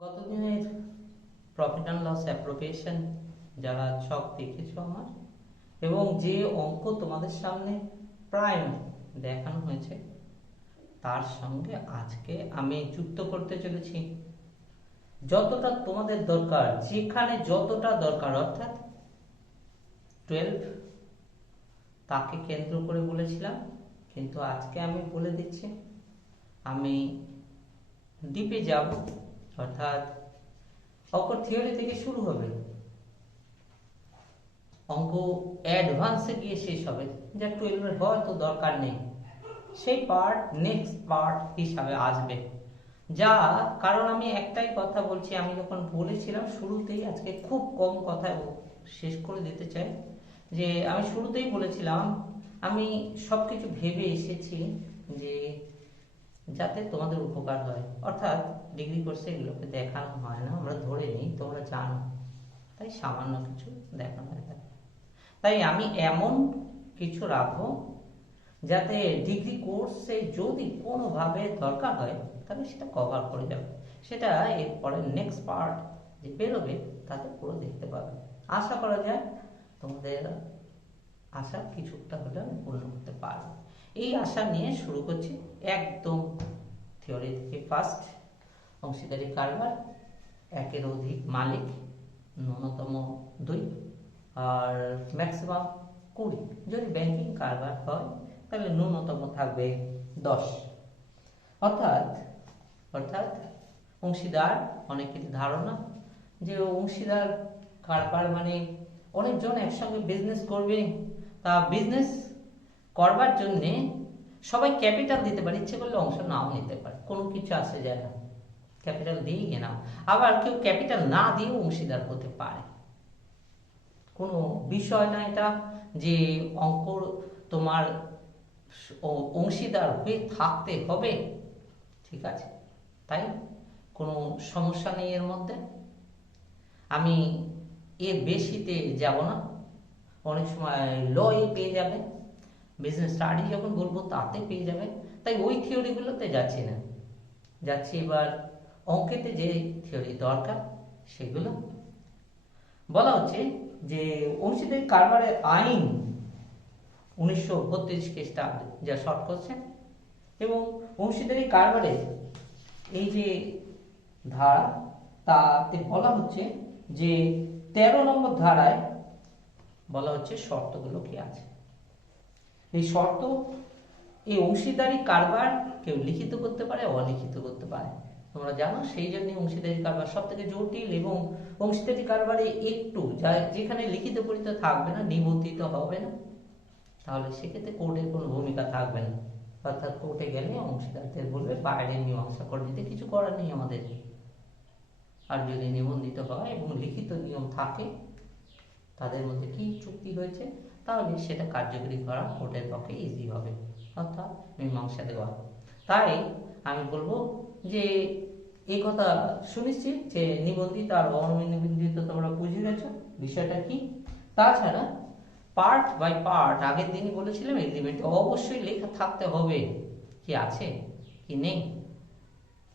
গতদিনের profit and loss appropriation যারা ছক দেখেছো আমার, এবং যে অঙ্ক তোমাদের সামনে প্রায় দেখানো হয়েছে, তার সঙ্গে আজকে আমি যুক্ত করতে চলেছি যতটা তোমাদের দরকার, যেখানে যতটা দরকার, অর্থাৎ 12 তাকে কেন্দ্র করে বলেছিলাম, কিন্তু আজকে আমি বলে দিচ্ছি আমি ডিপে যাব, অর্থাৎ অঙ্ক থিওরি থেকে শুরু হবে, অঙ্ক অ্যাডভান্সে গিয়ে শেষ হবে, যা 12 হয়তো দরকার নেই, সেই পার্ট নেক্সট পার্ট হিসাবে আসবে। যা কারণ আমি একটাই কথা বলছি, আমি যখন বলেছিলাম শুরুতেই, আজকে খুব কম কথায় শেষ করে দিতে চাই, যে আমি শুরুতেই বলেছিলাম আমি সবকিছু ভেবে এসেছি যে যাতে তোমাদের উপকার হয়, অর্থাৎ ডিগ্রি কোর্সে এগুলোকে দেখানো হয় না, আমরা ধরে নিই তোমরা জানো, তাই সামান্য কিছু দেখানো হয়ে থাকে। তাই আমি এমন কিছু রাখবো যাতে ডিগ্রি কোর্সে যদি কোনোভাবে দরকার হয় তাহলে সেটা কভার করে যাবে, সেটা এরপরে নেক্সট পার্ট যে বেরোবে তাতে পুরো দেখতে পাবে। আশা করা যায় তোমাদের আশা কিছুটা হলে আমি পূর্ণ করতে পারবো, এই আশা নিয়ে শুরু করছি একদম থিওরি থেকে। ফার্স্ট, অংশীদারি কারবার, একের অধিক মালিক, ন্যূনতম 2 আর ম্যাক্সিমাম 20। যদি ব্যাংকিং কারবার হয় তাহলে ন্যূনতম থাকবে 10। অর্থাৎ অর্থাৎ অংশীদার, অনেকের ধারণা যে অংশীদার কারবার মানে অনেকজন একসঙ্গে বিজনেস করবে, তা বিজনেস করবার জন্যে সবাই ক্যাপিটাল দিতে পারে, ইচ্ছে করলে অংশ নাও নিতে পারে, কোনো কিছু আসে যায় না, ক্যাপিটাল দিয়ে নাও। আবার কেউ ক্যাপিটাল না দিয়েও অংশীদার হতে পারে, কোনো বিষয় না এটা যে অঙ্ক তোমার অংশীদার হয়ে থাকতে হবে, ঠিক আছে, তাই কোনো সমস্যা নেই এর মধ্যে। আমি এর বেশিতে যাব না, অনেক সময় ল এ পেয়ে যাবে, বিজনেস স্টাডি যখন বলবো তাতে পেয়ে যাবে, তাই ওই থিওরিগুলোতে যাচ্ছি না, যাচ্ছি এবার অঙ্কেতে যে থিওরি দরকার সেগুলো। বলা হচ্ছে যে অংশীদারি কারবারের আইন 1932 খ্রিস্টাব্দে যা শর্ট করছে, এবং অংশীদারি কারবারের এই যে ধারা, তাতে বলা হচ্ছে যে 13 নম্বর ধারায় বলা হচ্ছে শর্তগুলো কি আছে। এই শর্ত, এই অংশীদারি কারবার কেউ লিখিত করতে পারে, অলিখিত করতে পারে, তোমরা জানো, সেই জন্য অংশীদারি কারবার সব থেকে জটিল, এবং অংশীদারি কারবারে একটু যেখানে লিখিত পরীক্ষা থাকবে না, নিবন্ধিত হবে না, তাহলে সেক্ষেত্রে কোর্টের কোনো ভূমিকা থাকবে না, অর্থাৎ কোর্টে গেলে অংশীদারদের বলবে বাইরে মীমাংসা করে দিতে, কিছু করার নেই আমাদের। আর যদি নিবন্ধিত হয় এবং লিখিত নিয়ম থাকে তাদের মধ্যে কি চুক্তি হয়েছে, তাহলে সেটা কার্যকরী করা কোর্টের পক্ষে ইজি হবে, অর্থাৎ মীমাংসা দেওয়া। তাই আমি বলবো যে এই কথা সুনিশ্চিত যে নিবন্ধিত আর অনিবন্ধিত তোমরা বুঝে গেছো বিষয়টা কি। তাছাড়া পার্ট বাই পার্ট আগের দিনই বলেছিলাম এগ্রিমেন্টে অবশ্যই লেখা থাকতে হবে কি আছে কি নেই,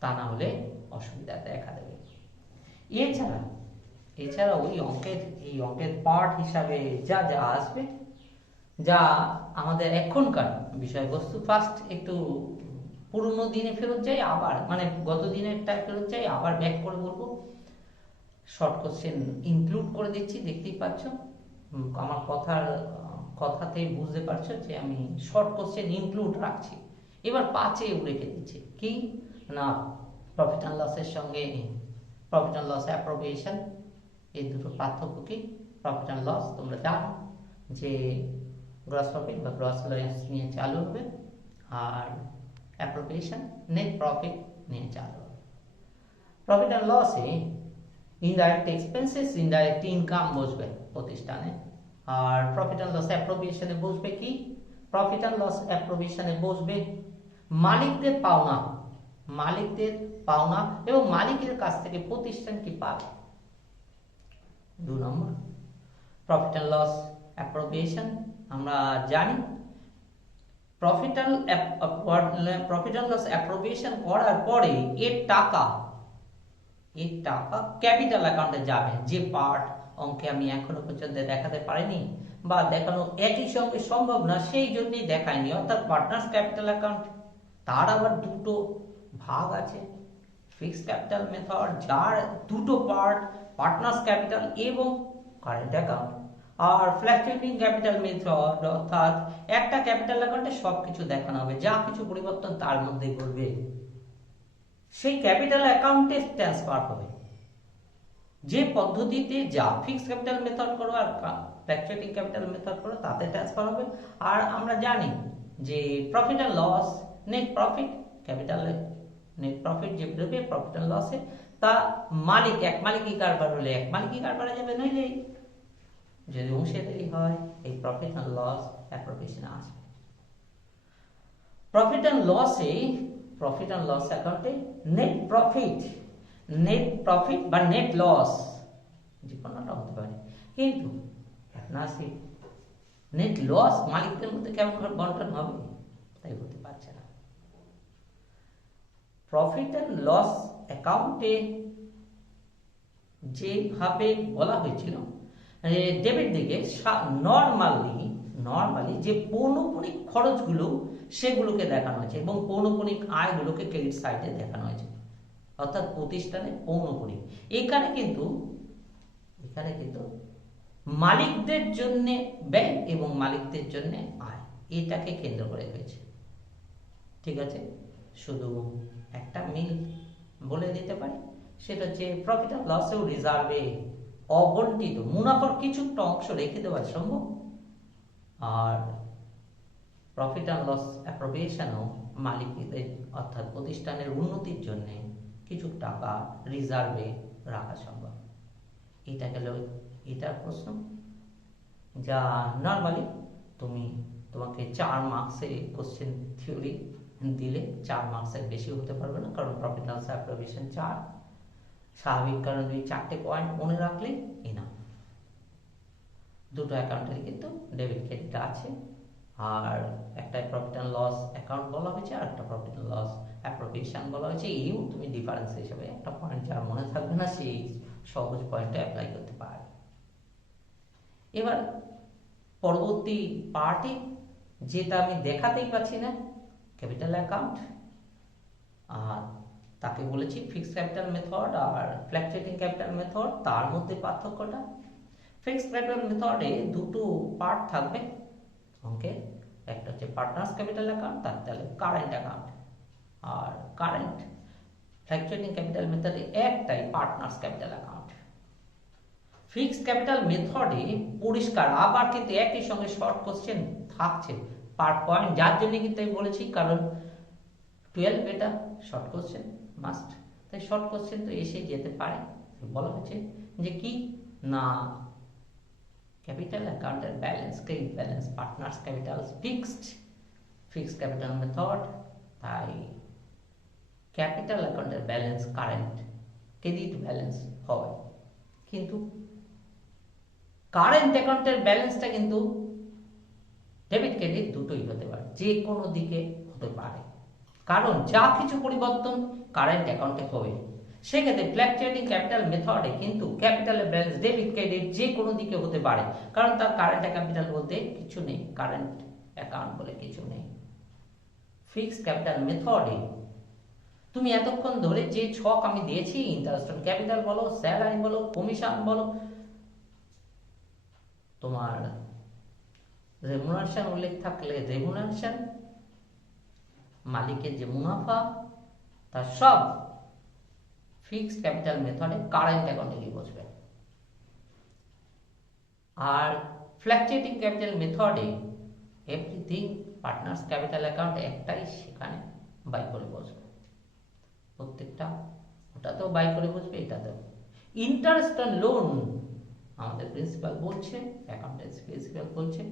তা না হলে অসুবিধা দেখা দেবে। এছাড়া এছাড়া ওই অঙ্কের পার্ট হিসাবে যা যা আসবে, যা আমাদের এখনকার বিষয়বস্তু, ফার্স্ট একটু পুরনো দিনে ফেরত যাই, আবার মানে গত দিনেরটা ফেরত যাই, আবার ব্যাক করে বলবো। শর্ট কোশ্চেন ইনক্লুড করে দিচ্ছি, দেখতেই পাচ্ছ আমার কথাতেই বুঝতে পারছো যে আমি শর্ট কোশ্চেন ইনক্লুড রাখছি। এবার 5-এ রেখে দিচ্ছি কি না, প্রফিট অ্যান্ড লসের সঙ্গে প্রফিট অ্যান্ড লস অ্যাপ্রোপ্রিয়েশন, এই দুটো পার্থক্য কি। প্রফিট অ্যান্ড লস তোমরা জানো যে গ্রস প্রফিট বা গ্রস লস নিয়ে চালু হবে, আর অ্যাপ্রোপ্রিয়েশন নেট প্রফিট নিয়ে চালু হবে। প্রফিট অ্যান্ড লসে ইনডাইরেক্ট এক্সপেন্সেস, ইনডাইরেক্ট ইনকাম বসবে প্রতিষ্ঠানে, আর প্রফিট অ্যান্ড লস অ্যাপ্রোপ্রিয়েশনে বসবে কি, প্রফিট অ্যান্ড লস অ্যাপ্রোপ্রিয়েশনে বসবে মালিকদের পাওনা, মালিকদের পাওনা এবং মালিকের কাছ থেকে প্রতিষ্ঠান কি পাবে। 2 নম্বর, প্রফিট অ্যান্ড লস অ্যাপ্রোপ্রিয়েশন আমরা জানি প্রফিট অ্যান্ড লস অ্যাপ্রোপ্রিয়েশন করার পরে এর টাকা এই টাকা ক্যাপিটাল অ্যাকাউন্টে যাবে, যে পার্ট অঙ্কে আমি এখনো পর্যন্ত দেখাতে পারিনি বা দেখানো একই সঙ্গে সম্ভব না, সেই জন্যই দেখায়নি। অর্থাৎ পার্টনার্স ক্যাপিটাল অ্যাকাউন্ট, তার আবার দুটো ভাগ আছে। ফিক্সড ক্যাপিটাল মেথড, যার দুটো পার্ট, পার্টনার্স ক্যাপিটাল এবং কারেন্ট অ্যাকাউন্ট। আর ফ্ল্যাকচুয়েটিং ক্যাপিটাল মেথড, অর্থাৎ একটা ক্যাপিটাল অ্যাকাউন্টে সবকিছু দেখানো হবে, যা কিছু পরিবর্তন তার মধ্যেই করবে, সেই ক্যাপিটাল অ্যাকাউন্টে ট্রান্সফার হবে। যে পদ্ধতিতে যা ফিক্সড ক্যাপিটাল মেথড করো আর ফ্ল্যাকচুয়েটিং ক্যাপিটাল মেথড করো তাতে ট্রান্সফার হবে। আর আমরা জানি যে profit and loss, net profit, capital net profit যে বেরোবে প্রফিট অ্যান্ড লসে, তা মালিক এক মালিকি কারবার হলে এক মালিকি কারবারে যাবে, নইলে যদি অংশীদারি হয় এই প্রফিট অ্যান্ড লস অ্যাপ্রোপ্রিয়েশনে আসবে। প্রফিট অ্যান্ড লসে, প্রফিট অ্যান্ড লস অ্যাকাউন্টে নেট প্রফিট বা নেট লস যে কোনোটা হতে পারে, কিন্তু পার্টনারশিপ নেট লস মালিকদের মধ্যে কেমন করে বন্টন হবে, তাই হতে পারছে না। প্রফিট অ্যান্ড লস অ্যাকাউন্টে যেভাবে বলা হয়েছিল, ডেবিট দিকে নর্মালি যে পৌনঃপুনিক খরচগুলো সেগুলোকে দেখানো হয়েছে এবং পৌনঃপুনিক আয়গুলোকে ক্রেডিট সাইডে দেখানো হয়েছে, অর্থাৎ প্রতিষ্ঠানে পৌনঃপুনিক। এখানে কিন্তু মালিকদের জন্য ব্যয় এবং মালিকদের জন্য আয়, এটাকে কেন্দ্র করে হয়েছে। ঠিক আছে, শুধু একটা মিল বলে দিতে পারি, সেটা হচ্ছে প্রফিট অ্যান্ড লসেও রিজার্ভে অবন্টিত মুনাফার কিছুটা অংশ রেখে দেওয়া সম্ভব, আর প্রফিট অ্যান্ড লস অ্যাপ্রোপ্রিয়েশনও মালিকদের অর্থাৎ প্রতিষ্ঠানের উন্নতির জন্য কিছু টাকা রিজার্ভে রাখা সম্ভব। এটা গেল এটার প্রশ্ন, যা নর্মালি তোমাকে 4 মার্কসে কোশ্চেন থিওরি দিলে 4 মার্কসের বেশি হতে পারবে না, কারণ প্রফিট অ্যান্ড লস অ্যাপ্রোপ্রিয়েশন 4, স্বাভাবিক কারণ 4টে পয়েন্ট মনে রাখলে এনাফ। দুটো অ্যাকাউন্টের কিন্তু ডেবিট ক্রেডিট আছে, আর একটা প্রফিট অ্যান্ড লস অ্যাকাউন্ট বলা হয়েছে আর একটা প্রফিট অ্যান্ড লস অ্যাপ্রোপ্রিয়েশন বলা হয়েছে। এও তুমি ডিফারেন্স হিসেবে একটা পয়েন্ট যার মনে থাকবে না সেই সহজ পয়েন্টে অ্যাপ্লাই করতে পারে। এবার পরবর্তী পার্টে যেটা আমি দেখাতেই পাচ্ছি না, ক্যাপিটাল অ্যাকাউন্ট, আর তাকে বলেছি ফিক্সড ক্যাপিটাল মেথড আর ফ্ল্যাকচুয়েটিং ক্যাপিটাল মেথড, তার মধ্যে পার্থক্যটা। ফিক্সড ক্যাপিটাল মেথডে দুটো পার্ট থাকবে ওকে, একটা হচ্ছে পার্টনার্স ক্যাপিটাল অ্যাকাউন্ট, তার তাহলে কারেন্ট অ্যাকাউন্ট, আর কারেন্ট ফ্ল্যাকচুয়েটিং ক্যাপিটাল মেথডে একটাই partners capital account. Fixed capital মেথডে পরিষ্কার আবার কিন্তু একই সঙ্গে শর্ট কোশ্চেন থাকছে পার পয়েন্ট, যার জন্য কিন্তু আমি বলেছি, কারণ 12 এটা শর্ট কোশ্চেন মাস্ট, তাই শর্ট কোশ্চেন তো এসে যেতে পারে। বলা হচ্ছে যে কি না, ক্যাপিটাল অ্যাকাউন্টের balance, credit balance, partners capital fixed capital method, তাই ক্যাপিটাল অ্যাকাউন্টের ব্যালেন্স কারেন্ট ক্রেডিট ব্যালেন্স হবে, কিন্তু কারেন্ট অ্যাকাউন্টের ব্যালেন্সটা কিন্তু ডেবিট ক্রেডিট দুটোই হতে পারে, যে কোনো দিকে হতে পারে, কারণ যা কিছু পরিবর্তন কারেন্ট অ্যাকাউন্টে হবে। সেক্ষেত্রে ফ্ল্যাকচুয়েটিং ক্যাপিটাল মেথডে কিন্তু ক্যাপিটালের ব্যালেন্স ডেবিট ক্রেডিট যে কোনো দিকে হতে পারে, কারণ তার কারেন্ট ক্যাপিটাল বলতে কিছু নেই, কারেন্ট অ্যাকাউন্ট বলে কিছু নেই। ফিক্সড ক্যাপিটাল মেথডে তুমি এতক্ষণ ধরে যে ছক আমি দিয়েছি, ইন্টারেস্ট অন ক্যাপিটাল বলো, স্যালারি বলো, কমিশন বলো, তোমার রেমুনারেশন উল্লেখ থাকলে রেমুনারেশন, মালিকের যে মুনাফা, তার সব ফিক্সড ক্যাপিটাল মেথডে কারেন্ট অ্যাকাউন্টে গিয়ে বসবে। আর ফ্ল্যাকচুয়েটিং ক্যাপিটাল মেথডে এভরিথিং পার্টনার্স ক্যাপিটাল অ্যাকাউন্ট একটাই, সেখানে বাই করে বসবে প্রত্যেকটা, ওটাতেও বাই করে বসবে, এটাতেও। ইন্টারেস্ট অন লোন আমাদের প্রিন্সিপাল বলছে, অ্যাকাউন্টেন্সি প্রিন্সিপাল বলছে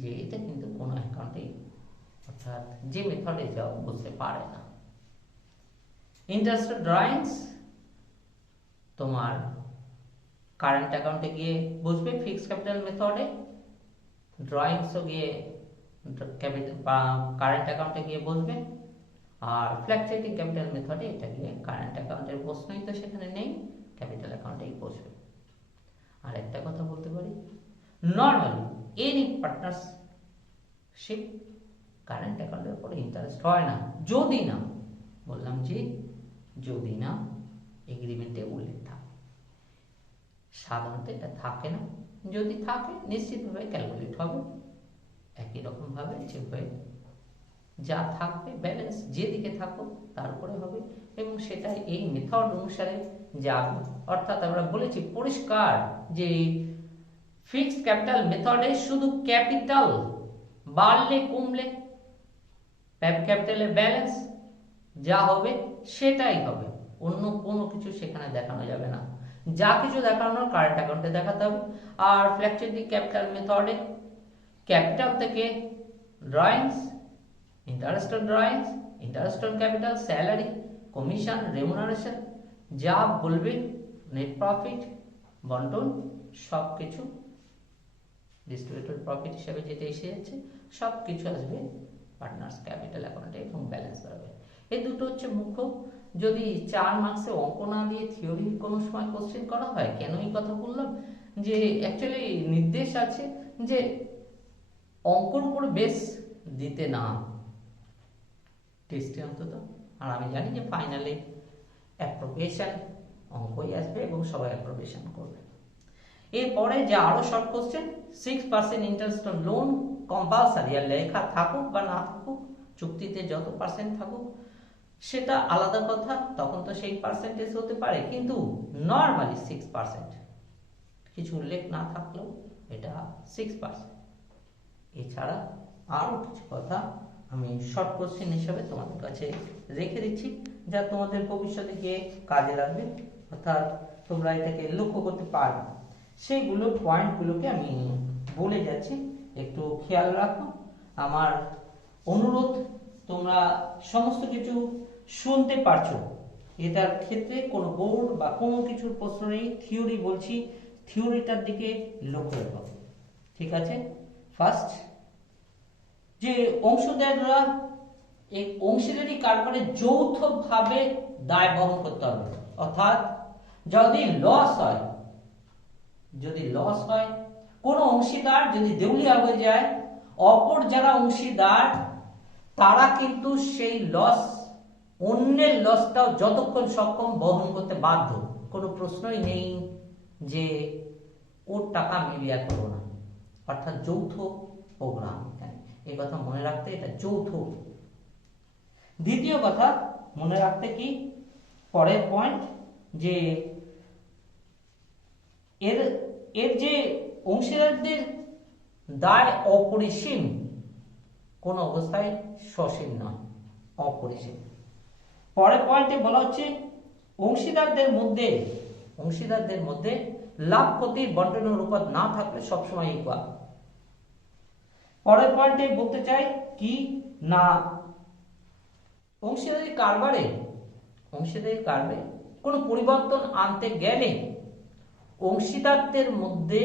যে এটা কিন্তু কোনো অ্যাকাউন্টেই অর্থাৎ যে মেথডে যাও বুঝতে পারে না। ইন্টারেস্ট ড্রয়িংস তোমার কারেন্ট অ্যাকাউন্টে গিয়ে বসবে ফিক্সড ক্যাপিটাল মেথডে, ড্রয়িংসও গিয়ে ক্যাপিটাল কারেন্ট অ্যাকাউন্টে গিয়ে বসবে, আর ফ্ল্যাকচুয়েটিং ক্যাপিটাল মেথডে এটা গিয়ে কারেন্ট অ্যাকাউন্টের প্রশ্নই তো সেখানে নেই, বসবে। আর একটা কথা বলতে পারি, নর্মালি এনি পার্টনারশিপ কারেন্ট অ্যাকাউন্টের উপরে ইন্টারেস্ট হয় না, যদি না, বললাম যে যদি না এগ্রিমেন্টে উল্লেখ থাকে। সাধারণত এটা থাকে না, যদি থাকে নিশ্চিতভাবে ক্যালকুলেট হবে একই রকম ভাবে, যেভাবে যা থাকবে ব্যালেন্স যেদিকে থাকুক তার উপরে হবে, এবং সেটা এই মেথড অনুসারে যাবে। অর্থাৎ আমরা বলেছি পরিষ্কার যে ফিক্সড ক্যাপিটাল মেথডে শুধু ক্যাপিটাল বাড়লে কমলে ক্যাপিটালের ব্যালেন্স যা হবে সেটাই হবে, অন্য কোনো কিছু সেখানে দেখানো যাবে না। যা কিছু দেখানোর কারেন্ট অ্যাকাউন্টে দেখাতে হবে। আর ফ্ল্যাকচুয়েটিং ক্যাপিটাল মেথডে ক্যাপিটাল থেকে drawings, interest on drawings, interest on capital, salary, commission, remuneration, যা বলবে, নেট প্রফিট, বন্টন, সব কিছু ডিস্ট্রিবিউটেড প্রফিট হিসেবে যেটা এসে যাচ্ছে সব কিছু আসবে পার্টনার্স ক্যাপিটাল অ্যাকাউন্টে এবং ব্যালেন্স বাড়বে। এই দুটো হচ্ছে মুখ্য। যদি 4 মার্কসে অঙ্ক না দিয়ে থিওরি কোনো সময় কোশ্চেন করা হয়, কেন এই কথা বললাম, যে অ্যাকচুয়ালি নির্দেশ আছে যে অঙ্কর উপর বেস দিতে না টেস্টে অন্তত। আর আমি জানি যে ফাইনালে অ্যাপ্রোপ্রিয়েশন অঙ্কই আসবে এবং সবাই অ্যাপ্রোপ্রিয়েশন করবে। এরপরে যে আরো short question, 6% interest on loan compulsory, আর লেখা থাকুক বা না থাকুক, চুক্তিতে যত পার্সেন্ট থাকুক সেটা আলাদা কথা, তখন তো সেই পার্সেন্টেজ হতে পারে, কিন্তু নর্মালি 6%, কিছু উল্লেখ না থাকলেও এটা 6%। এছাড়া আরো কিছু কথা আমি শর্ট কোশ্চেন হিসেবে তোমাদের কাছে রেখে দিচ্ছি, যা তোমাদের ভবিষ্যতে গিয়ে কাজে লাগবে, অর্থাৎ তোমরা এটাকে লক্ষ্য করতে পারবে। সেইগুলো পয়েন্টগুলোকে আমি বলে যাচ্ছি, একটু খেয়াল রাখো। আমার অনুরোধ, তোমরা সমস্ত কিছু শুনতে পারছো, এটার ক্ষেত্রে কোনো বোর্ড বা কোনো কিছুর প্রশ্ন নেই। থিওরি বলছি, থিওরিটার দিকে লক্ষ্য রাখো, ঠিক আছে? ফার্স্ট, যে অংশীদাররা এই অংশীদারি কারবারে যৌথভাবে দায় বহন করতে হবে। অর্থাৎ যদি লস হয়, কোন অংশীদার যদি দেউলিয়া হয়ে যায়, অপর যারা অংশীদার তারা কিন্তু সেই লস, অন্যের লসটাও যতক্ষণ সক্ষম বহন করতে বাধ্য। কোনো প্রশ্নই নেই যে ওর টাকা আমি বিয়ার করবো না। অর্থাৎ যৌথ প্রোগ্রাম, এই কথা মনে রাখতে, এটা যৌথ। দ্বিতীয় কথা মনে রাখতে কি, পরের পয়েন্ট, যে এর যে অংশীদারদের দায় অপরিসীম, কোন অবস্থায় সসীম নয়, অপরিসীম। পরের পয়েন্টে বলা হচ্ছে অংশীদারদের মধ্যে লাভ ক্ষতির বন্টনের অনুপাত না থাকলে সবসময় ইকুয়াল। পরের পয়েন্টে বলতে চাই কি না, অংশীদারি কারবারে কোনো পরিবর্তন আনতে গেলে অংশীদারদের মধ্যে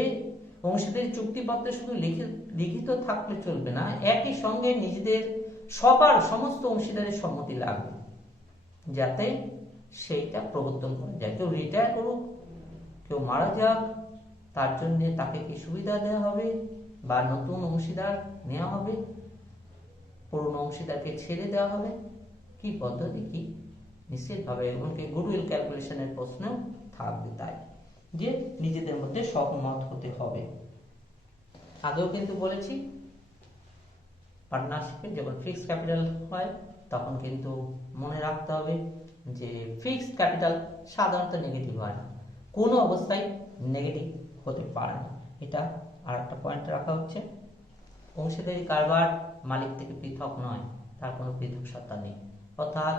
অংশীদারি চুক্তিপত্রে শুধু লিখিত থাকলে চলবে না, একই সঙ্গে নিজেদের সমস্ত অংশীদারের সম্মতি লাগবে, যাতে সেইটা প্রবর্তন করা যায়। কেউ রিটায়ার করুক, কেউ মারা যাক, তার জন্য তাকে কি সুবিধা দেওয়া হবে, বা নতুন অংশীদার নেওয়া হবে, পুরনো অংশীদারকে ছেড়ে দেওয়া হবে, কি পদ্ধতি কি, নিশ্চিতভাবে এমনকি গুডউইল ক্যালকুলেশনের প্রশ্নেও থাকবে, তাই যে নিজেদের মধ্যে সহমত হতে হবে। আগেও কিন্তু বলেছি পার্টনারশিপে যখন ফিক্সড ক্যাপিটাল হয় তখন কিন্তু মনে রাখতে হবে যে ফিক্সড ক্যাপিটাল সাধারণত নেগেটিভ হয় না, কোনো অবস্থায় নেগেটিভ হতে পারে না। এটা আর একটা পয়েন্ট রাখা হচ্ছে, অংশীদারি কারবার মালিক থেকে পৃথক নয়, তার কোনো পৃথক সত্তা নেই। অর্থাৎ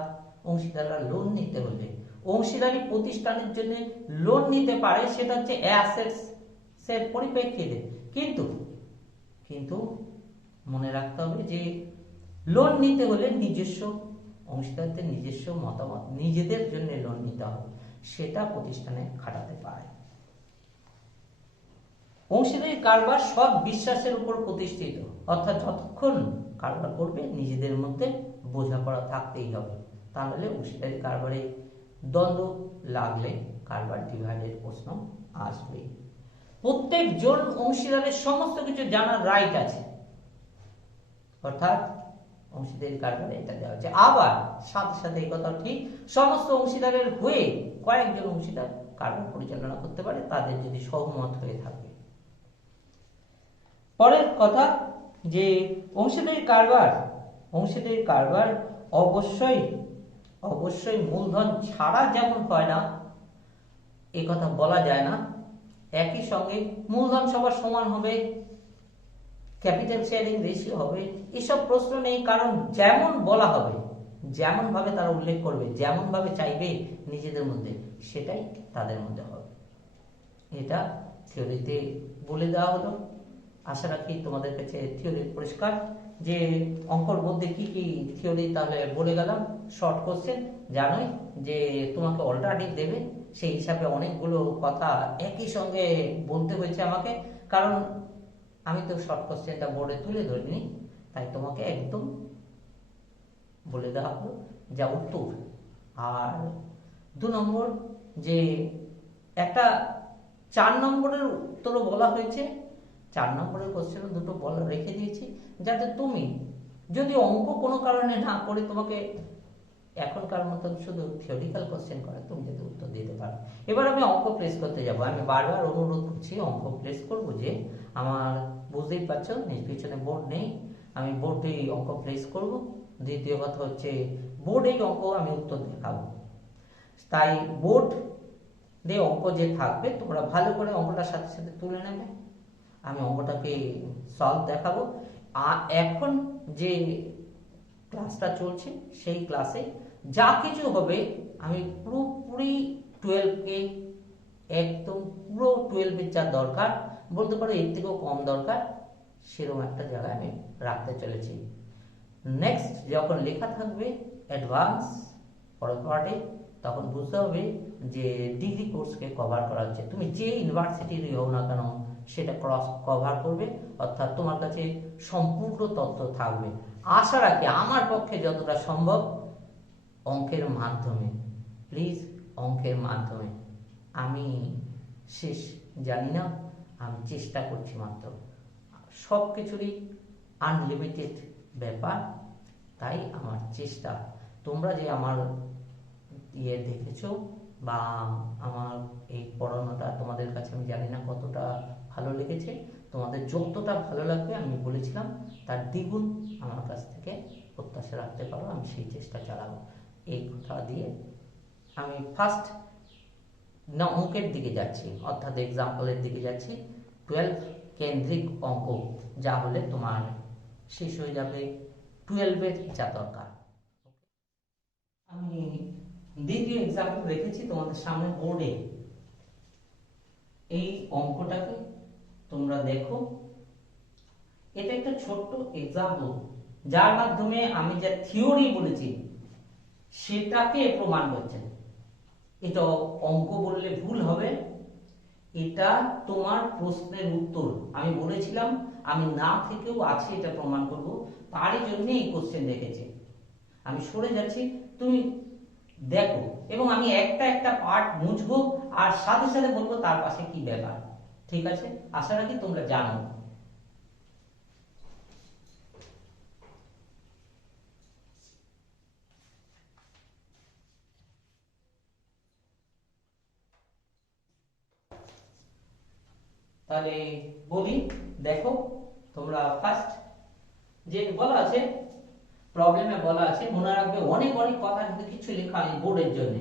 অংশীদাররা লোন নিতে হলে অংশীদারি প্রতিষ্ঠানের জন্য লোন নিতে পারে, সেটা হচ্ছে অ্যাসেটস এর পরিপ্রেক্ষিতে, কিন্তু মনে রাখতে হবে যে লোন নিতে হলে অংশীদারদের নিজস্ব মতামত, নিজেদের জন্য লোন নিতে হবে, সেটা প্রতিষ্ঠানে খাটাতে পারে। অংশীদারি কারবার সব বিশ্বাসের উপর প্রতিষ্ঠিত, অর্থাৎ যতক্ষণ কারবার করবে নিজেদের মধ্যে বোঝাপড়া থাকতেই হবে, তাহলে অংশীদারি কারবারে দ্বন্দ্ব লাগলে কারবার ডিভাইডের প্রশ্ন আসবে। প্রত্যেকজন অংশীদারের সমস্ত কিছু জানার রাইট আছে, অর্থাৎ অংশীদারি কারবারে এটা দেওয়া হচ্ছে। আবার সাথে সাথে এই কথা ঠিক, সমস্ত অংশীদারের হয়ে কয়েকজন অংশীদার কারবার পরিচালনা করতে পারে, তাদের যদি সহমত হয়ে থাকে। পরের কথা যে অংশীদারি কারবার অবশ্যই মূলধন ছাড়া যেমন হয় না, এ কথা বলা যায় না। একই সঙ্গে মূলধন সবার সমান হবে, ক্যাপিটাল শেয়ারিং রেশিও হবে, এসব প্রশ্ন নেই। কারণ যেমন বলা হবে, যেমন ভাবে তারা উল্লেখ করবে, যেমন ভাবে চাইবে নিজেদের মধ্যে, সেটাই তাদের মধ্যে হবে। এটা থিওরিতে বলে দেওয়া হলো। আশা রাখি তোমাদের কাছে থিওরি পরিষ্কার। যে অঙ্কর মধ্যে কি কি থিওরি তাহলে বলে গেলাম। শর্ট কোশ্চেন জানোই যে তোমাকে অল্টারনেটিভ দেবে, সেই হিসাবে অনেকগুলো কথা একই সঙ্গে বলতে হয়েছে আমাকে, কারণ আমি তো শর্ট কোশ্চেনটা বোর্ডে তুলে ধরিনি, তাই তোমাকে একদম বলে দেওয়া হলো যা উত্তর। আর 2 নম্বর যে একটা 4 নম্বরের উত্তরও বলা হয়েছে, 4 নম্বরের কোশ্চেনও দুটো বলা রেখে দিয়েছি, যাতে তুমি যদি অঙ্ক কোনো কারণে না করে তোমাকে এখনকার মতন শুধু থিওরিক্যাল কোশ্চেন করে, তুমি যদি উত্তর দিতে পারো। এবার আমি অঙ্ক প্লেস করতে যাব। আমি বারবার অনুরোধ করছি অঙ্ক প্লেস করবো, যে আমার বুঝতেই পারছো পিছনে বোর্ড নেই, আমি বোর্ডে অঙ্ক প্লেস করব। দ্বিতীয় কথা হচ্ছে বোর্ডেই অঙ্ক আমি উত্তর দেখাবো, তাই বোর্ড দিয়ে অঙ্ক যে থাকবে তোমরা ভালো করে অঙ্কটার সাথে সাথে তুলে নেবে। আমি অঙ্কটাকে সলভ দেখাবো। আর এখন যে ক্লাসটা চলছে সেই ক্লাসে যা কিছু হবে আমি পুরোপুরি 12কে একদম পুরো 12-এর যা দরকার, বলতে পারো এর থেকেও কম দরকার, সেরকম একটা জায়গায় আমি রাখতে চলেছি। নেক্সট যখন লেখা থাকবে অ্যাডভান্স পরের পার্টে, তখন বুঝতে হবে যে ডিগ্রি কোর্সকে কভার করা হচ্ছে। তুমি যে ইউনিভার্সিটির হও না কেন সেটা ক্রস কভার করবে, অর্থাৎ তোমার কাছে সম্পূর্ণ তথ্য থাকবে। আশা রাখি আমার পক্ষে যতটা সম্ভব অঙ্কের মাধ্যমে, প্লিজ অঙ্কের মাধ্যমে। আমি শেষ জানি না, আমি চেষ্টা করছি মাত্র। সব কিছুরই আনলিমিটেড ব্যাপার, তাই আমার চেষ্টা। তোমরা যে আমার দেখেছো বা আমার এই পড়ানোটা তোমাদের কাছে আমি জানি না কতটা ভালো লেগেছে। তোমাদের যতটা ভালো লাগবে আমি বলেছিলাম তার দ্বিগুণ আমার কাছ থেকে প্রত্যাশা রাখতে পারো, আমি সেই চেষ্টা চালাবো। এই কথা দিয়ে আমি ফার্স্ট না অঙ্কের দিকে যাচ্ছি, অর্থাৎ এক্সাম্পলের দিকে যাচ্ছি। 12 কেন্দ্রিক অঙ্ক যা হলে তোমার শেষ হয়ে যাবে 12-এর যা দরকার। আমি দ্বিতীয় এক্সাম্পল রেখেছি তোমাদের সামনে বোর্ডে। এই অঙ্কটাকে তোমরা দেখো, এটা একটা ছোট্ট এক্সাম্পল যার মাধ্যমে আমি যা থিওরি বলেছি সেটাকে প্রমাণ করছে। এটা অঙ্ক বললে ভুল হবে, এটা তোমার প্রশ্নের উত্তর। আমি বলেছিলাম আমি না থেকেও আছে এটা প্রমাণ করব, তারই জন্য এই কোশ্চেন রেখেছি। আমি সরে যাচ্ছি, তুমি দেখো, এবং আমি একটা একটা পার্ট মুছবো আর সাথে সাথে বলবো তার পাশে কি ব্যাপার। ঠিক আছে, আশা রাখি তোমরা জানো। তাহলে বলি, দেখো তোমরা ফার্স্ট যে বলা আছে প্রবলেমে বলা আছে, মনে রাখবে অনেক অনেক কথা কিন্তু কিছু লেখা নেই বোর্ডের জন্য।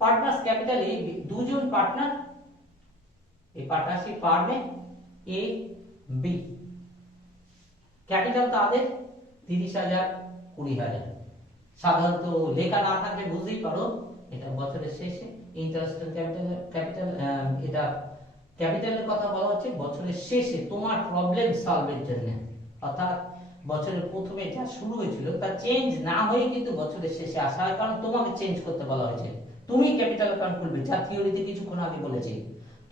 পার্টনার্স ক্যাপিটাল এ, দুজন পার্টনার, এই পার্টনারশিপ পারবে এ বি, ক্যাপিটাল তাদের 30,000 20,000। সাধারণত লেখা না থাকলে বুঝতেই পারো এটা বছরের শেষে ইন্টারেস্ট ক্যাপিটাল এটা ক্যাপিটালের কথা বলা হচ্ছে বছরের শেষে তোমার প্রবলেম সলভের জন্য, অর্থাৎ বছরের প্রথমে যা শুরু হয়েছিল তা চেঞ্জ না হয়ে কিন্তু বছরের শেষে আসা হয়, কারণ তোমাকে চেঞ্জ করতে বলা হয়েছে। তুমি ক্যাপিটাল অ্যাকাউন্ট খুলবে, যা থিওরিতে কিছুক্ষণ আগে বলেছি।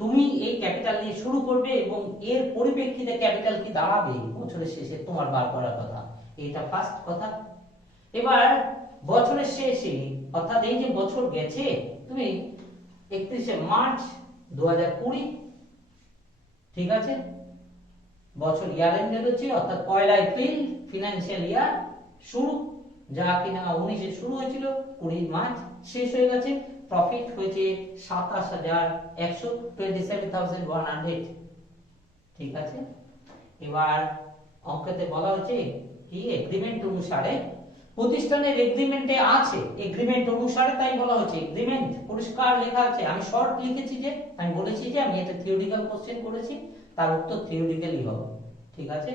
তুমি এই ক্যাপিটাল দিয়ে শুরু করবে এবং এর পরিপ্রেক্ষিতে ক্যাপিটাল কি দাঁড়াবে বছরের শেষে তোমার বার করার কথা। এটা ফার্স্ট কথা। এবার বছরের শেষে, অর্থাৎ এই যে বছর গেছে, তুমি 31শে মার্চ 2020, ঠিক আছে, বছর ইয়ার এন্ড হচ্ছে, অর্থাৎ 1 এপ্রিল ফিনান্সিয়াল ইয়ার শুরু, যা কিনা 19-এ শুরু হয়েছিল, 20 মার্চ শেষ হয়ে গেছে। প্রফিট হয়েছে 27,100, 27,100, ঠিক আছে। এবার অঙ্কতে বলা হচ্ছে কি, এগ্রিমেন্ট অনুসারে, প্রতিষ্ঠানের এগ্রিমেন্টে আছে, এগ্রিমেন্ট অনুসারে, তাই বলা হচ্ছে এগ্রিমেন্ট পরিষ্কার লেখা আছে। আমি শর্ট লিখেছি, যে আমি বলেছি যে আমি এটা থিওরিটিক্যাল কোশ্চেন করেছি, তার উত্তর থিওরিটিক্যালি হবে, ঠিক আছে।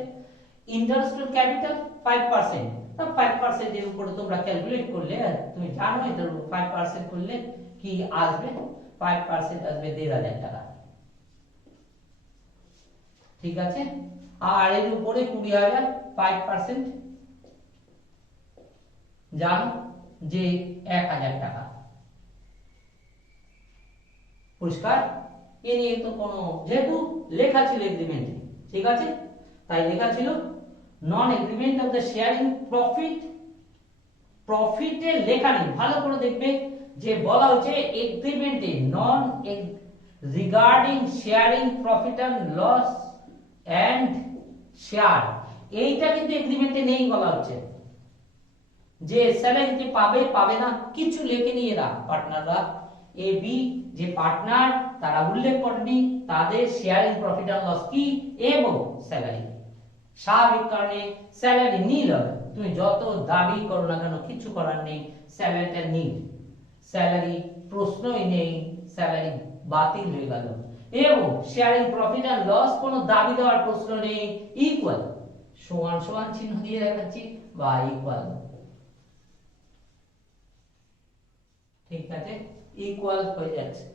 ইন্টারেস্ট অন ক্যাপিটাল 5%, 5% এর উপরে তোমরা ক্যালকুলেট করলে, তুমি জানো এটা 5% করলে কি আসবে, 5% আসবে 1,500 টাকা, ঠিক আছে। আর এর উপরে 20,000, 5% জানো যে 1,000 টাকা, পরিষ্কার। এ নিয়ে তো কোনো, যেহেতু লেখা ছিল এগ্রিমেন্টে, ঠিক আছে, তাই লেখা ছিল non agreement of the sharing profit, প্রফিটে লেখা নেই, ভালো করে দেখবে, যে বলা হচ্ছে এগ্রিমেন্টে non regarding sharing profit and loss and share, এইটা কিন্তু এগ্রিমেন্টে নেই, বলা হচ্ছে যে স্যালারিতে পাবে পাবে না কিছু লেখেনি এরা পার্টনাররা, এ বি যে পার্টনার তারা উল্লেখ করেনি তাদের শেয়ারিং প্রফিট এন্ড লস কি এবং স্যালারি। স্বাভাবিক কারণে স্যালারি নীল হবে, তুমি যত দাবি করো না কেন কিছু করার নেই, স্যালারিটা নীল, স্যালারি প্রশ্নই নেই, স্যালারি বাতিল হয়ে গেল। এবং শেয়ারিং প্রফিট এন্ড লস কোনো দাবি দেওয়ার প্রশ্ন নেই, ইকুয়াল, সমান সমান চিহ্ন দিয়ে দেখাচ্ছি, বা ইকুয়াল, ঠিক আছে, ইকুয়াল হয়ে যাচ্ছে,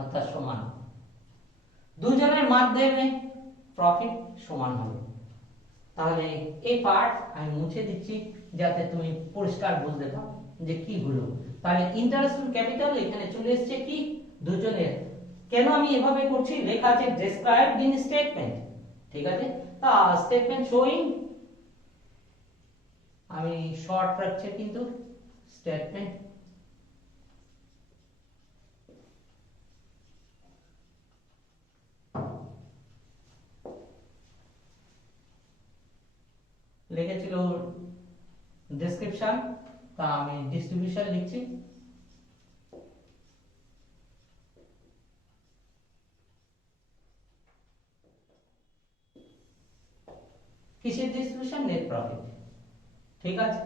অর্থাৎ সমান, দুজনের মাধ্যমে প্রফিট সমান হবে। তাহলে এই পার্ট আমি মুছে দিচ্ছি যাতে তুমি পরিষ্কার বুঝতে পারো যে কি হলো। তাহলে ইন্টারেস্ট অন ক্যাপিটাল এখানে চলে এসেছে কি দুজনের, কেন আমি এভাবে করছি, লেখা আছে ডেসক্রাইবড ইন স্টেটমেন্ট, ঠিক আছে। তা স্টেটমেন্ট শোয়িং, আমি শর্ট রাখছি কিন্তু স্টেটমেন্ট, লিখেছিল ডেসক্রিপশন, তা আমি ডিস্ট্রিবিউশন লিখছি, কিসের ডিস্ট্রিবিউশন, নেট প্রফিট, ঠিক আছে,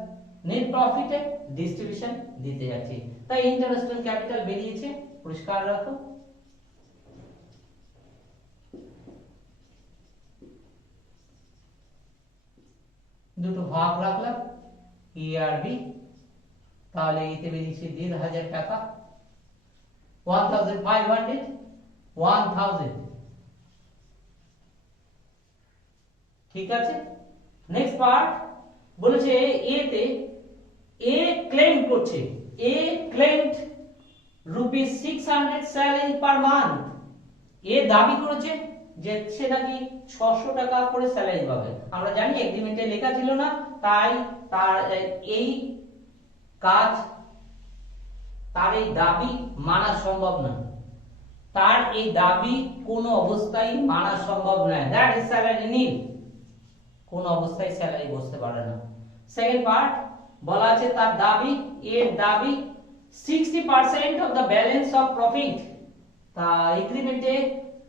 নেট প্রফিটে ডিস্ট্রিবিউশন দিতে যাচ্ছি, তাই ইন্টারেস্ট অন ক্যাপিটাল বেরিয়েছে, পরিষ্কার রাখো। দুটো ভাগ রাখলাম ই আর বি, তাহলে এতে বেরিয়েছে 1,500 টাকা, 1,500, 1,000, ঠিক আছে। নেক্সট পার্ট বলেছে এতে এ ক্লেম করছে, এ ক্লেমড ₹600 স্যালারি পার মান্থ, এ দাবি করেছে যে সে নাকি 600 টাকা করে স্যালারি পাবে। আমরা জানি এগ্রিমেন্টে লেখা ছিল না, তাই তার এই কাজ, তার এই দাবি মানা সম্ভব না, তার এই দাবি কোনো অবস্থায় মানা সম্ভব নয়, দ্যাট ইজ স্যালারি নীল, কোন অবস্থায় স্যালারি বসতে পারে না। সেকেন্ড পার্ট বলা আছে তার দাবি, এর দাবি 60% of the balance of profit, তা এগ্রিমেন্টে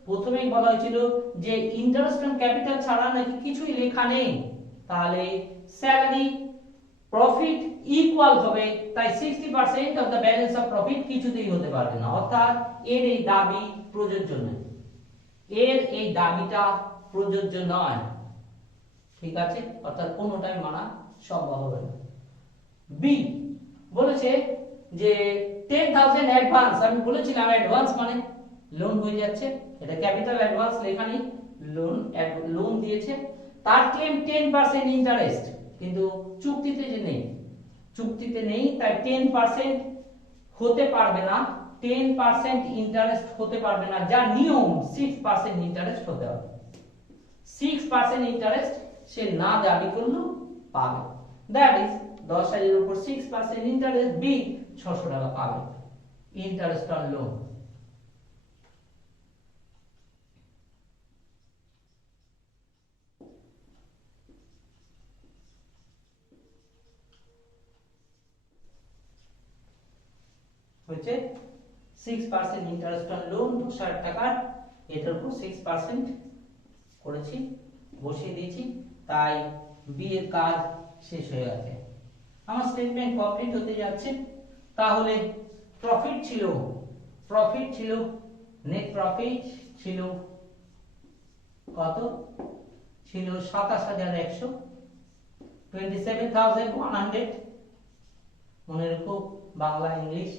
প্রথমেই বলা হয়েছিল যে ইন্টারেস্ট অন ক্যাপিটাল ছাড়া নাকি কিছুই লেখা নেই, তাহলে স্যালারি প্রফিট ইকুয়াল হবে, তাই 60% of the balance of profit কিছুতেই হতে পারবে না, অর্থাৎ এর এই দাবি প্রযোজ্য নয়, এর এই দাবিটা প্রযোজ্য নয়, ঠিক আছে, অর্থাৎ কোনোটাই মানা সম্ভব হবে না। বি বলেছে যে 10,000 অ্যাডভান্স, আমি বলেছিলাম অ্যাডভান্স মানে লোন হয়ে যাচ্ছে, এটা ক্যাপিটাল অ্যাডভান্স লেখা নেই, লোন দিয়েছে, তার ক্লেম 10% ইন্টারেস্ট, কিন্তু চুক্তিতে যে নেই, চুক্তিতে নেই, তাই 10% হতে পারবে না, 10% ইন্টারেস্ট হতে পারবে না, যা নিয়ম 6% ইন্টারেস্ট হতে হবে, 6% ইন্টারেস্ট সে না দাবি করলেও পাবে, দ্যাট ইজ 10,000 এর উপর 6% ইন্টারেস্ট, বি 600 টাকা পাবে ইন্টারেস্ট অন লোন। হচ্ছে 6% ইন্টারেস্ট অন লোন 10,000 টাকার, এটার উপর 6% করেছি, বসিয়ে দিয়েছি, তাই বি এর কাজ শেষ হয়ে গেছে। আমার স্টেটমেন্ট কমপ্লিট হতে যাচ্ছে। তাহলে প্রফিট ছিল নেট প্রফিট ছিল কত? ছিল 27,100, 27,100। মনে রেখো বাংলা ইংলিশ,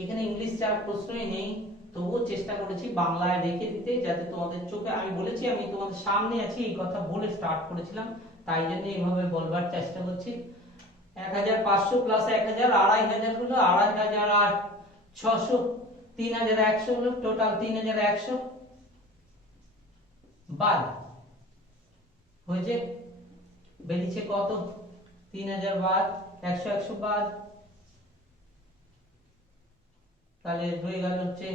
এখানে ইংলিশ চার প্রশ্নই নেই, তবুও চেষ্টা করেছি বাংলায় রেখে দিতে, যাতে তোমাদের চোখে, আমি বলেছি আমি তোমাদের সামনে আছি এই কথা বলে স্টার্ট করেছিলাম, তাই জন্য এইভাবে বলবার চেষ্টা করছি। 1,500 প্লাস 1,000 2,500 হলো, 2,500 আর 600 3,100 হলো, টোটাল 3,100 বাদ হয়েছে, বেরিয়েছে কত? 3,000 বাদ 100 বাদ, তাহলে রয়ে গেল হচ্ছে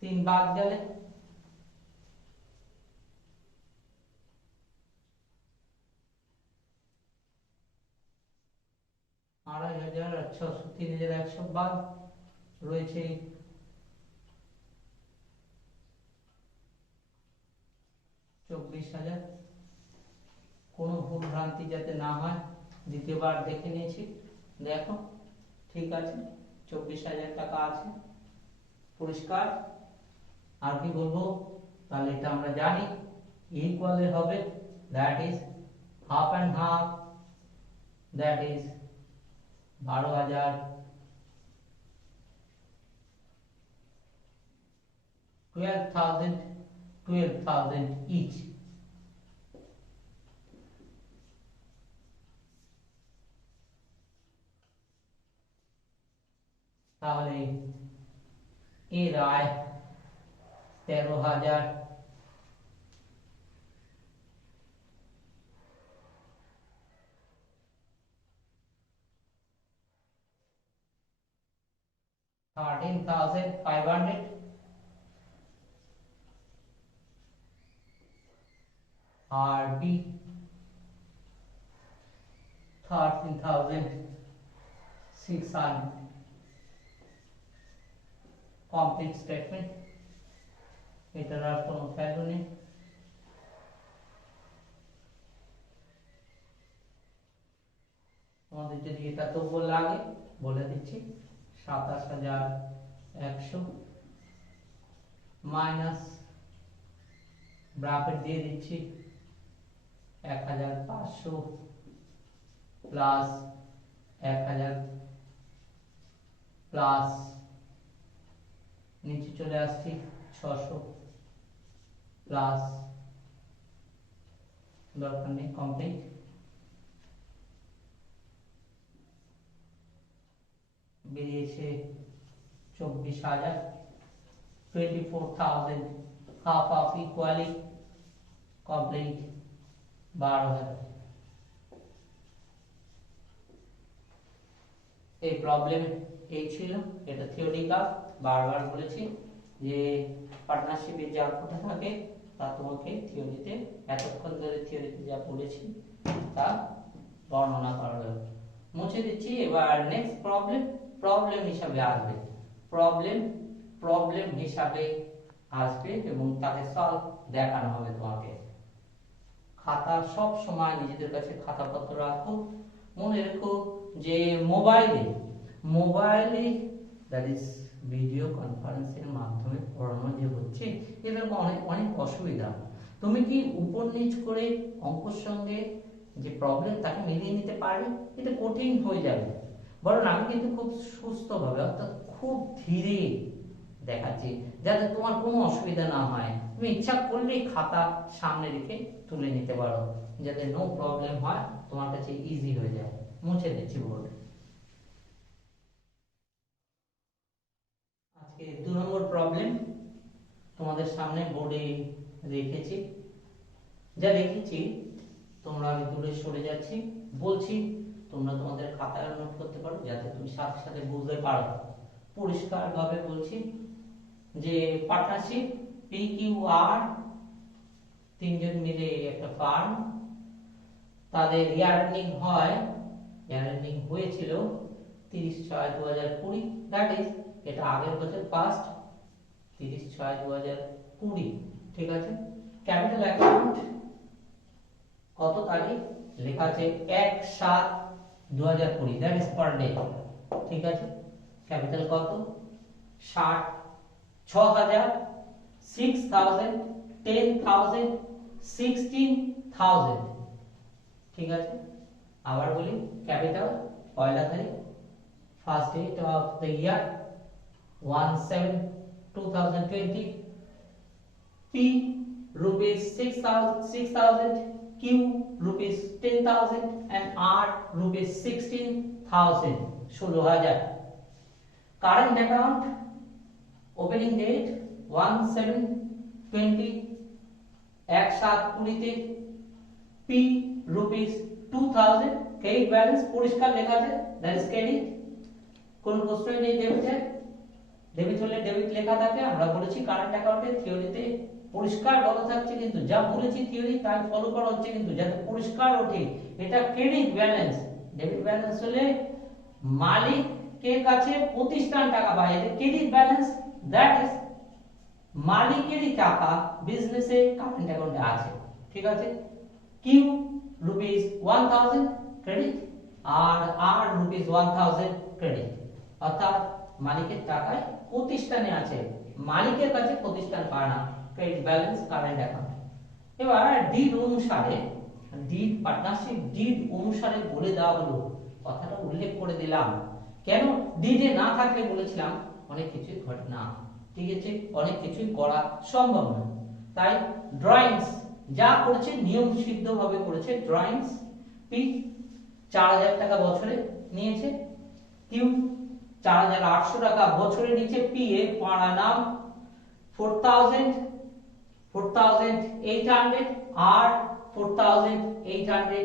3 বাদ গেলে আড়াই হাজার আর 600, 3,100 বাদ রয়েছে 24,000। কোনো ভুল ভ্রান্তি যাতে না হয়, দ্বিতীয়বার দেখে নিয়েছি, দেখো ঠিক আছে, 24,000 টাকা আছে, পরিষ্কার। আর কি বলবো? তাহলে এটা আমরা জানি ইকুয়াল হবে, that is half and half, that is 12,000, 12,000 each। তাহলে এর আয় 13,000, $13,500, আর বি 13,600। কমপ্লিট স্টেটমেন্ট, এটার আর কোনো ভ্যালু নেই। তোমাদের যদি এটা তবুও লাগে বলে দিচ্ছি, 27,100 মাইনাস ব্র্যাকেট দিয়ে দিচ্ছি 1,500 প্লাস 1,000 প্লাস নিচে চলে আসছি 600 প্লাস, দরকার নেই, কমপ্লিট। বেরিয়েছে 24,000, 24,000 হাফ অফ ইকুয়ালি কমপ্লিট 12,000। এই প্রবলেম এই ছিল, এটা থিওরিক্যাল, বারবার বলেছি যে পার্টনারশিপে যা ঘটে থাকে তা তোমাকে থিওরিতে, এতক্ষণ ধরে থিওরিতে যা পড়েছি তা বর্ণনা করা হবে। মুছে দিচ্ছি। এবার নেক্সট প্রবলেম হিসাবে আসবে, প্রবলেম হিসাবে আসবে এবং তাকে সলভ দেখানো হবে তোমাকে। খাতা সব সময় নিজেদের কাছে খাতাপত্র রাখো, মনে রেখো যে মোবাইলে দ্যাট ইজ ভিডিও কনফারেন্সের মাধ্যমে পড়ানো যে হচ্ছে, এরকম অনেক অসুবিধা। তুমি কি উপর নিচ করে অঙ্কর সঙ্গে যে প্রবলেম তাকে মিলিয়ে নিতে পারবে? এটা কঠিন হয়ে যাবে। বরং আমি কিন্তু খুব সুস্থভাবে, অর্থাৎ খুব ধীরে দেখাচ্ছি, যাতে তোমার কোনো অসুবিধা না হয়। তুমি ইচ্ছা করলেই খাতা সামনে রেখে তুলে নিতে পারো, যাতে নো প্রবলেম হয়, তোমার কাছে ইজি হয়ে যায়। মুছে দিচ্ছি বোর্ড। আজকে 2 নম্বর প্রবলেম তোমাদের সামনে বোর্ডে রেখেছি। যা রেখেছি তোমরা, আমি দূরে সরে যাচ্ছি, বলছি তোমরা তোমাদের খাতায় নোট করতে পারো যাতে তুমি সাথে সাথে বুঝতে পারো। পরিষ্কার ভাবে বলছি যে পার্টনারশিপ PQR তিনজন মিলে একটা ফার্ম, তাদের ইয়ার্নিং হয়, ইয়ার্নিং হয়েছিল 30/6/2020, দ্যাট ইজ এটা আগের বছর পাস্ট 30/6/2020, ঠিক আছে। ক্যাপিটাল অ্যাকাউন্ট কত তারিখ লেখা আছে 1/7/2020, দ্যাট ইজ পার ডে, ঠিক আছে। ক্যাপিটাল কত 60, 6000, 6000, 10,000, 16,000, ঠিক আছে। আবার বলি ক্যাপিটাল পয়লা তারিখ, first date of the year 1/7/2020, P rupees 6,000, Q rupees 10,000 and R rupees 16,000, 16,000। Current account opening date 1/7/20, 1/7/20 তে P rupees 2,000, ক্রেডিট ব্যালেন্স পরিষ্কার লেখা আছে, দ্যাট ইজ ক্রেডিট, কোন প্রশ্নই নেই ডেবিটের। ডেবিট হলে ডেবিট লেখা থাকে, আমরা বলেছি কারেন্ট অ্যাকাউন্টে থিওরিতে পরিষ্কার বলা থাকছে, কিন্তু যা বলেছি থিওরি তাই ফলো করা হচ্ছে, কিন্তু যাতে পরিষ্কার ওঠে এটা ক্রেডিট ব্যালেন্স। ডেবিট ব্যালেন্স হলে মালিকের কাছে প্রতিষ্ঠান টাকা পায়, এটা ক্রেডিট ব্যালেন্স, দ্যাট ইজ মালিকেরই টাকা বিজনেসে কারেন্ট অ্যাকাউন্টে আছে, ঠিক আছে। কিউ রুপিস 1000 ক্রেডিট আর আর রুপিস 1000 ক্রেডিট, অর্থাৎ মালিকের টাকায় প্রতিষ্ঠানে আছে, মালিকের কাছে প্রতিষ্ঠান পায় না, ক্রেডিট ব্যালেন্স কারেন্ট অ্যাকাউন্ট। এবার ডিড অনুসারে, ডিড পার্টনারশিপ ডিড অনুসারে বলে দেওয়া হলো, কথাটা উল্লেখ করে দিলাম, কেন ডিডে না থাকলে বলেছিলাম অনেক কিছুই ঘটে না, ঠিক আছে, অনেক কিছুই করা সম্ভব না। তাই ড্রয়িংস যা করেছে নিয়ম সিদ্ধ ভাবে করেছে, ড্রয়িংস পি 4000 টাকা বছরে নিয়েছে, কিউ 4800 টাকা বছরে নিচে, পি এ পাড়া নাম 4,800 আর 4,800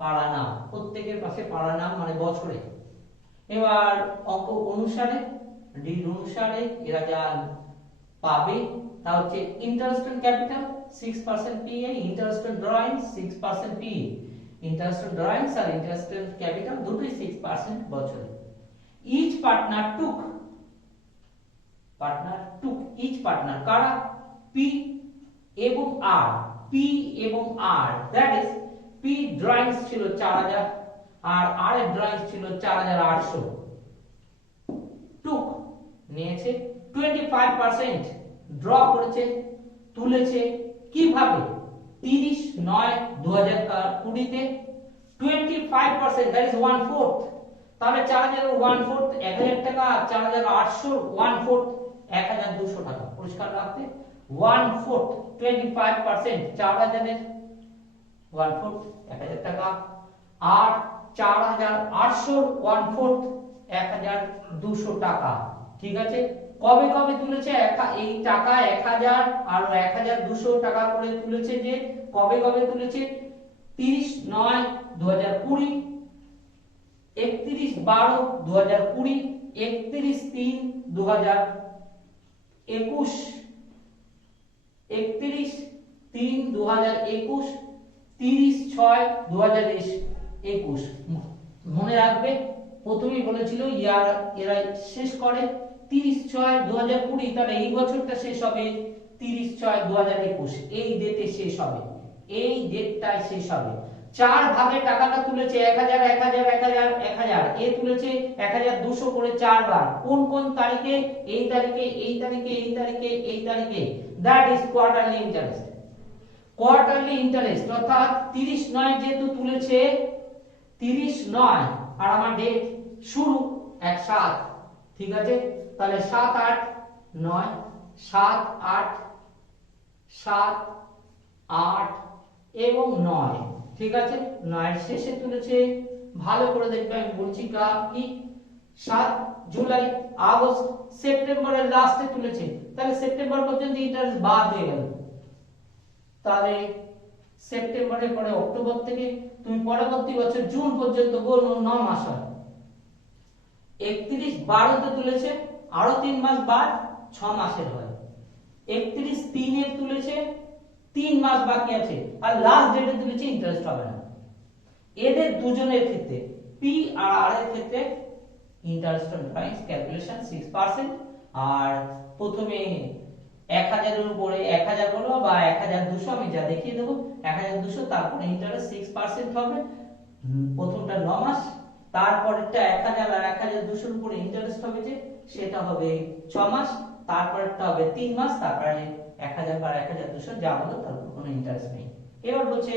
পাড়া নাম, প্রত্যেকের পাশে পাড়া নাম মানে বছরে। এবার অঙ্ক অনুসারে ডিড অনুসারে এরা যা পাবে তা হচ্ছে interest on capital 6% PA, interest on drawings 6% PA, interest on drawings আর ইন্টারেস্ট অন ক্যাপিটাল দুটোই 6% বছরে। Each partner took each partner কারা পি এবং আর, পি এবং R, that is P drawings ছিল 4000 আর আর এর ড্রয়িংস ছিল 4800, টুক নিয়েছে 25%, ড্র করেছে তুলেছে কিভাবে 30/9/2020 তে 25%, দ্যাট ইজ 1/4, তাহলে 4000 এর 1/4 1000 টাকা, 4800 1/4 1200 টাকা, পরিষ্কার রাখতে 1/4 25%, 4000 এর 1/4 1000 টাকা আর 4800 1/4 1200 টাকা, ঠিক আছে। কবে কবে তুলেছে এই টাকা 1000 আর 1200 টাকা করে তুলেছে, যে কবে কবে তুলেছে 30/9/2020, 31/12/2020, 31/3/2021, 31/3/2021, 30/6/2021। মনে রাখবে প্রথমেই বলেছিল ইয়ার এরা শেষ করে 30/6/2020, তাহলে এই বছরটা শেষ হবে 30/6/2021, এই ডেটে শেষ হবে, এই ডেটটাই শেষ হবে। চার ভাগে টাকাটা তুলেছে 1000 1000 1000 1000, এ তুলেছে 1200 করে চারবার, কোন কোন তারিখে, এই তারিখে এই তারিখে এই তারিখে এই তারিখে, that is quarterly interest. Quarterly interest অর্থাৎ 30/9 যেহেতু তুলেছে 30/9 আর আমার ডেট শুরু 1/7, ঠিক আছে, তাহলে 7/8/9 7/8 7/8 এবং 9, ঠিক আছে, 9 এর শেষে তুলেছে, ভালো করে দেখবে আমি বলছি কি 7 জুলাই আগস্ট সেপ্টেম্বরের লাস্টে তুলেছে, তাহলে সেপ্টেম্বর পর্যন্ত ইন্টারেস্ট বাদ হয়ে গেল, তাহলে সেপ্টেম্বরের পরে অক্টোবর থেকে তুমি পরবর্তী বছর জুন পর্যন্ত বলবো 9 মাস হয়। 31/12 তে তুলেছে, আরো 3 মাস বাদ 6 মাসের হয়। 31/3 এর তুলেছে, 3 মাস বাকি আছে, আর লাস্ট ডেটে তুলেছে, ইন্টারেস্ট হবে না। এদের দুজনের ক্ষেত্রে পি আর আর এর ক্ষেত্রে ইন্টারেস্ট অন ড্রয়িংস ক্যালকুলেশন 6%, আর প্রথমে 1000 এর উপরে 1000 বলো বা 1200, আমি যা দেখিয়ে দেবো 1200, তারপরে ইন্টারেস্ট 6% হবে প্রথমটা 9 মাস, তারপরেরটা 1000 আর 1200 এর উপরে ইন্টারেস্ট হবে যে সেটা হবে 6 মাস, তারপরেরটা হবে 3 মাস, তারপরে 1000 বা 1200 যা বলো তার উপর কোনো ইন্টারেস্ট নেই। এবার বলছে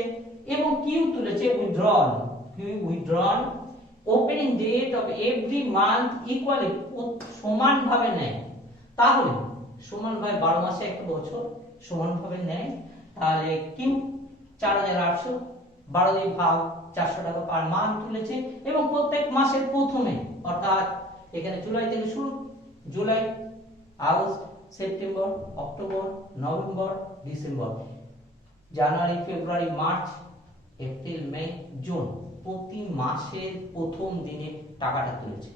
এবং কিউ তুলেছে withdrawn, Q withdrawn opening date of every month equally, সমানভাবে নেয়, তাহলে সমানভাবে 12 মাসে একটা বছর সমানভাবে নেয়, তাহলে কিউ 4800, 12 দিয়ে ভাগ 400 টাকা পার মান্থ তুলেছে, এবং প্রত্যেক মাসের প্রথমে, অর্থাৎ এখানে জুলাই থেকে শুরু, জুলাই, আগস্ট, সেপ্টেম্বর, অক্টোবর, নভেম্বর, ডিসেম্বর, জানুয়ারি, ফেব্রুয়ারি, মার্চ, এপ্রিল, মে, জুন, প্রতি মাসের প্রথম দিনে টাকাটা তুলেছে।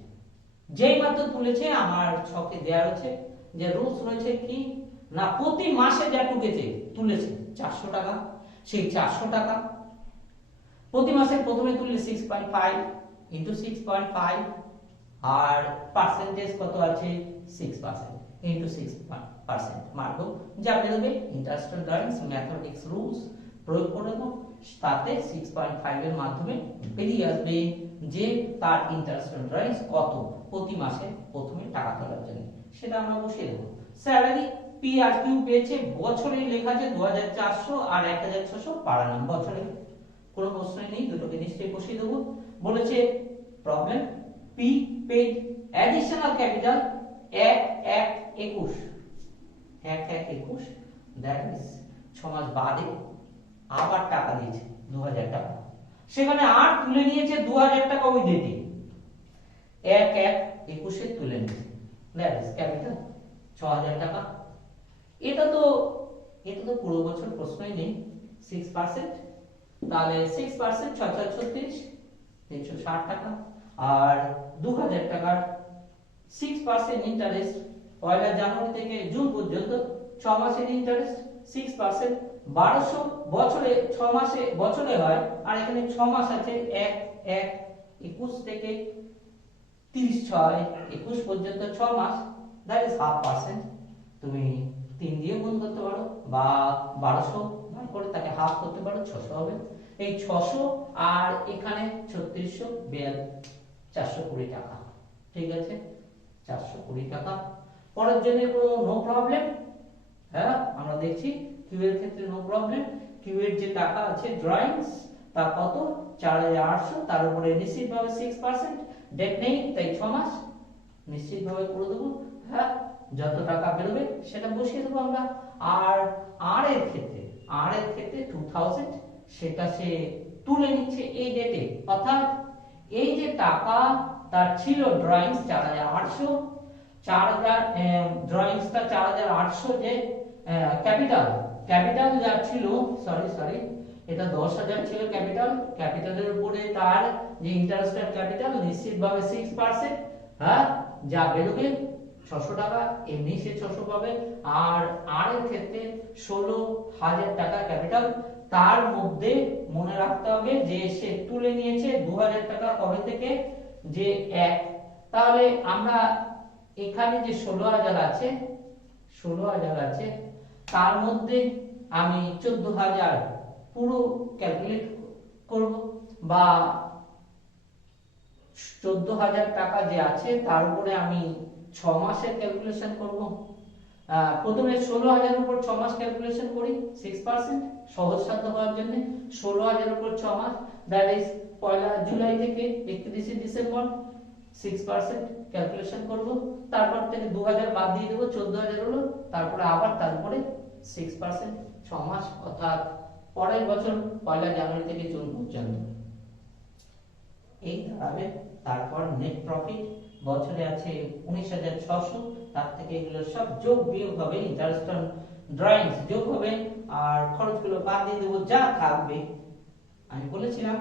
যেই মাত্র তুলেছে আমার ছকে দেওয়া রয়েছে যে রুলস রয়েছে কি না, প্রতি মাসে যা টুকেছে তুলেছে 400 টাকা, সেই 400 টাকা প্রতি মাসে প্রথমে তুললে 6.5 ইনটু 6.5, আর পার্সেন্টেজ কত আছে 6% ইনটু 6% মারবো, যা বেরোবে interest on drawings mathematics rules প্রয়োগ করে দেবো, তাতে 6.5 এর মাধ্যমে বেরিয়ে আসবে যে তার ইন্টারেস্ট অন ড্রয়িংস কত প্রতি মাসে প্রথমে টাকা তোলার জন্য, সেটা আমরা বসিয়ে দেবো। স্যালারি পি আর কিউ পেয়েছে, বছরে লেখা আছে 2400 আর 1600 পার আনাম, বছরে কোনো প্রশ্নই নেই, দুটোকে নিশ্চয়ই বসিয়ে দেবো। বলেছে problem P paid additional capital 1/1/21 that is 6 মাস বাদে আবার টাকা দিয়েছে 2000 টাকা, সেখানে আর তুলে নিয়েছে 2000 টাকা ওই ডেটে 1/1/21 তুলে নিয়েছে, দ্যাট ইজ ক্যাপিটাল 6000 টাকা। এটা তো পুরো বছর প্রশ্নই নেই, 6%, তাহলে 6% 636 360 টাকা, আর 2000 টাকার 6% ইন্টারেস্ট, পয়লা জানুয়ারি থেকে জুন পর্যন্ত 6 মাসের ইন্টারেস্ট 6%, 1200 বছরে 6 মাসে বছরে হয়, আর এখানে 6 মাস আছে 1/1/21 থেকে 30/6/21 পর্যন্ত 6 মাস, দ্যাট ইজ 1/2%, তুমি 3 দিয়ে গুণ করতে পারো বা 1200 ভাগ করে তাকে হাফ করতে পারো, 600 হবে। এই 600 আর এখানে 3600 420 টাকা, ঠিক আছে 420 টাকা। পরের জন্য কোনো নো প্রবলেম, হ্যাঁ আমরা দেখছি কিউ এর ক্ষেত্রে নো প্রবলেম, কিউ এর যে টাকা আছে ড্রয়িংস তা কত 4800, তার উপরে নিশ্চিতভাবে 6%, ডেট নেই তাই 6 মাস নিশ্চিতভাবে করে দেবো, হ্যাঁ যত টাকা বেরোবে সেটা বসিয়ে দেবো আমরা। আর আর এর ক্ষেত্রে 2000, সেটা সে তুলে নিচ্ছে এই ডেটে, অর্থাৎ এই যে টাকা তার ছিল ড্রয়িংস 4800, 4000 ড্রয়িংসটা 4800 যে ক্যাপিটাল যা ছিল, সরি এটা 10000 ছিল ক্যাপিটালের উপরে তার যে ইন্টারেস্টেড ক্যাপিটাল নিশ্চিতভাবে 6%, হ্যাঁ যা বেরোবে 600 টাকা, এমনি সে 600 পাবে। আর আর এর ক্ষেত্রে 16000 টাকা ক্যাপিটাল, তার মধ্যে মনে রাখতে হবে যে সে তুলে নিয়েছে 2000 টাকা কবে থেকে, যে 1, তাহলে আমরা এখানে যে 16000 আছে তার মধ্যে আমি 14000 পুরো ক্যালকুলেট করব, বা 14000 টাকা যে আছে তার উপরে আমি 6 মাসের ক্যালকুলেশন করব। প্রথমে 16000 এর উপর 6 মাস ক্যালকুলেশন করি 6%, সহজসাধ্য হওয়ার জন্য 16000 এর উপর 6 মাস, দ্যাট ইজ পয়লা জুলাই থেকে 31 ডিসেম্বর 6% ক্যালকুলেশন করব, তারপর থেকে 2000 বাদ দিয়ে দেব, 14000 হলো, তারপরে আবার তারপরে 6% 6 মাস, অর্থাৎ পরের বছর পয়লা জানুয়ারি থেকে জুন পর্যন্ত এই দাঁড়াবে। তারপর নেট প্রফিট বছরে আছে 19,600, তার থেকে এগুলো সব যোগ বিয়োগ হবে, ইন্টারেস্ট অন ড্রয়িংস যোগ হবে, আর খরচগুলো বাদ দিয়ে দেবো। যা থাকবে আমি বলেছিলাম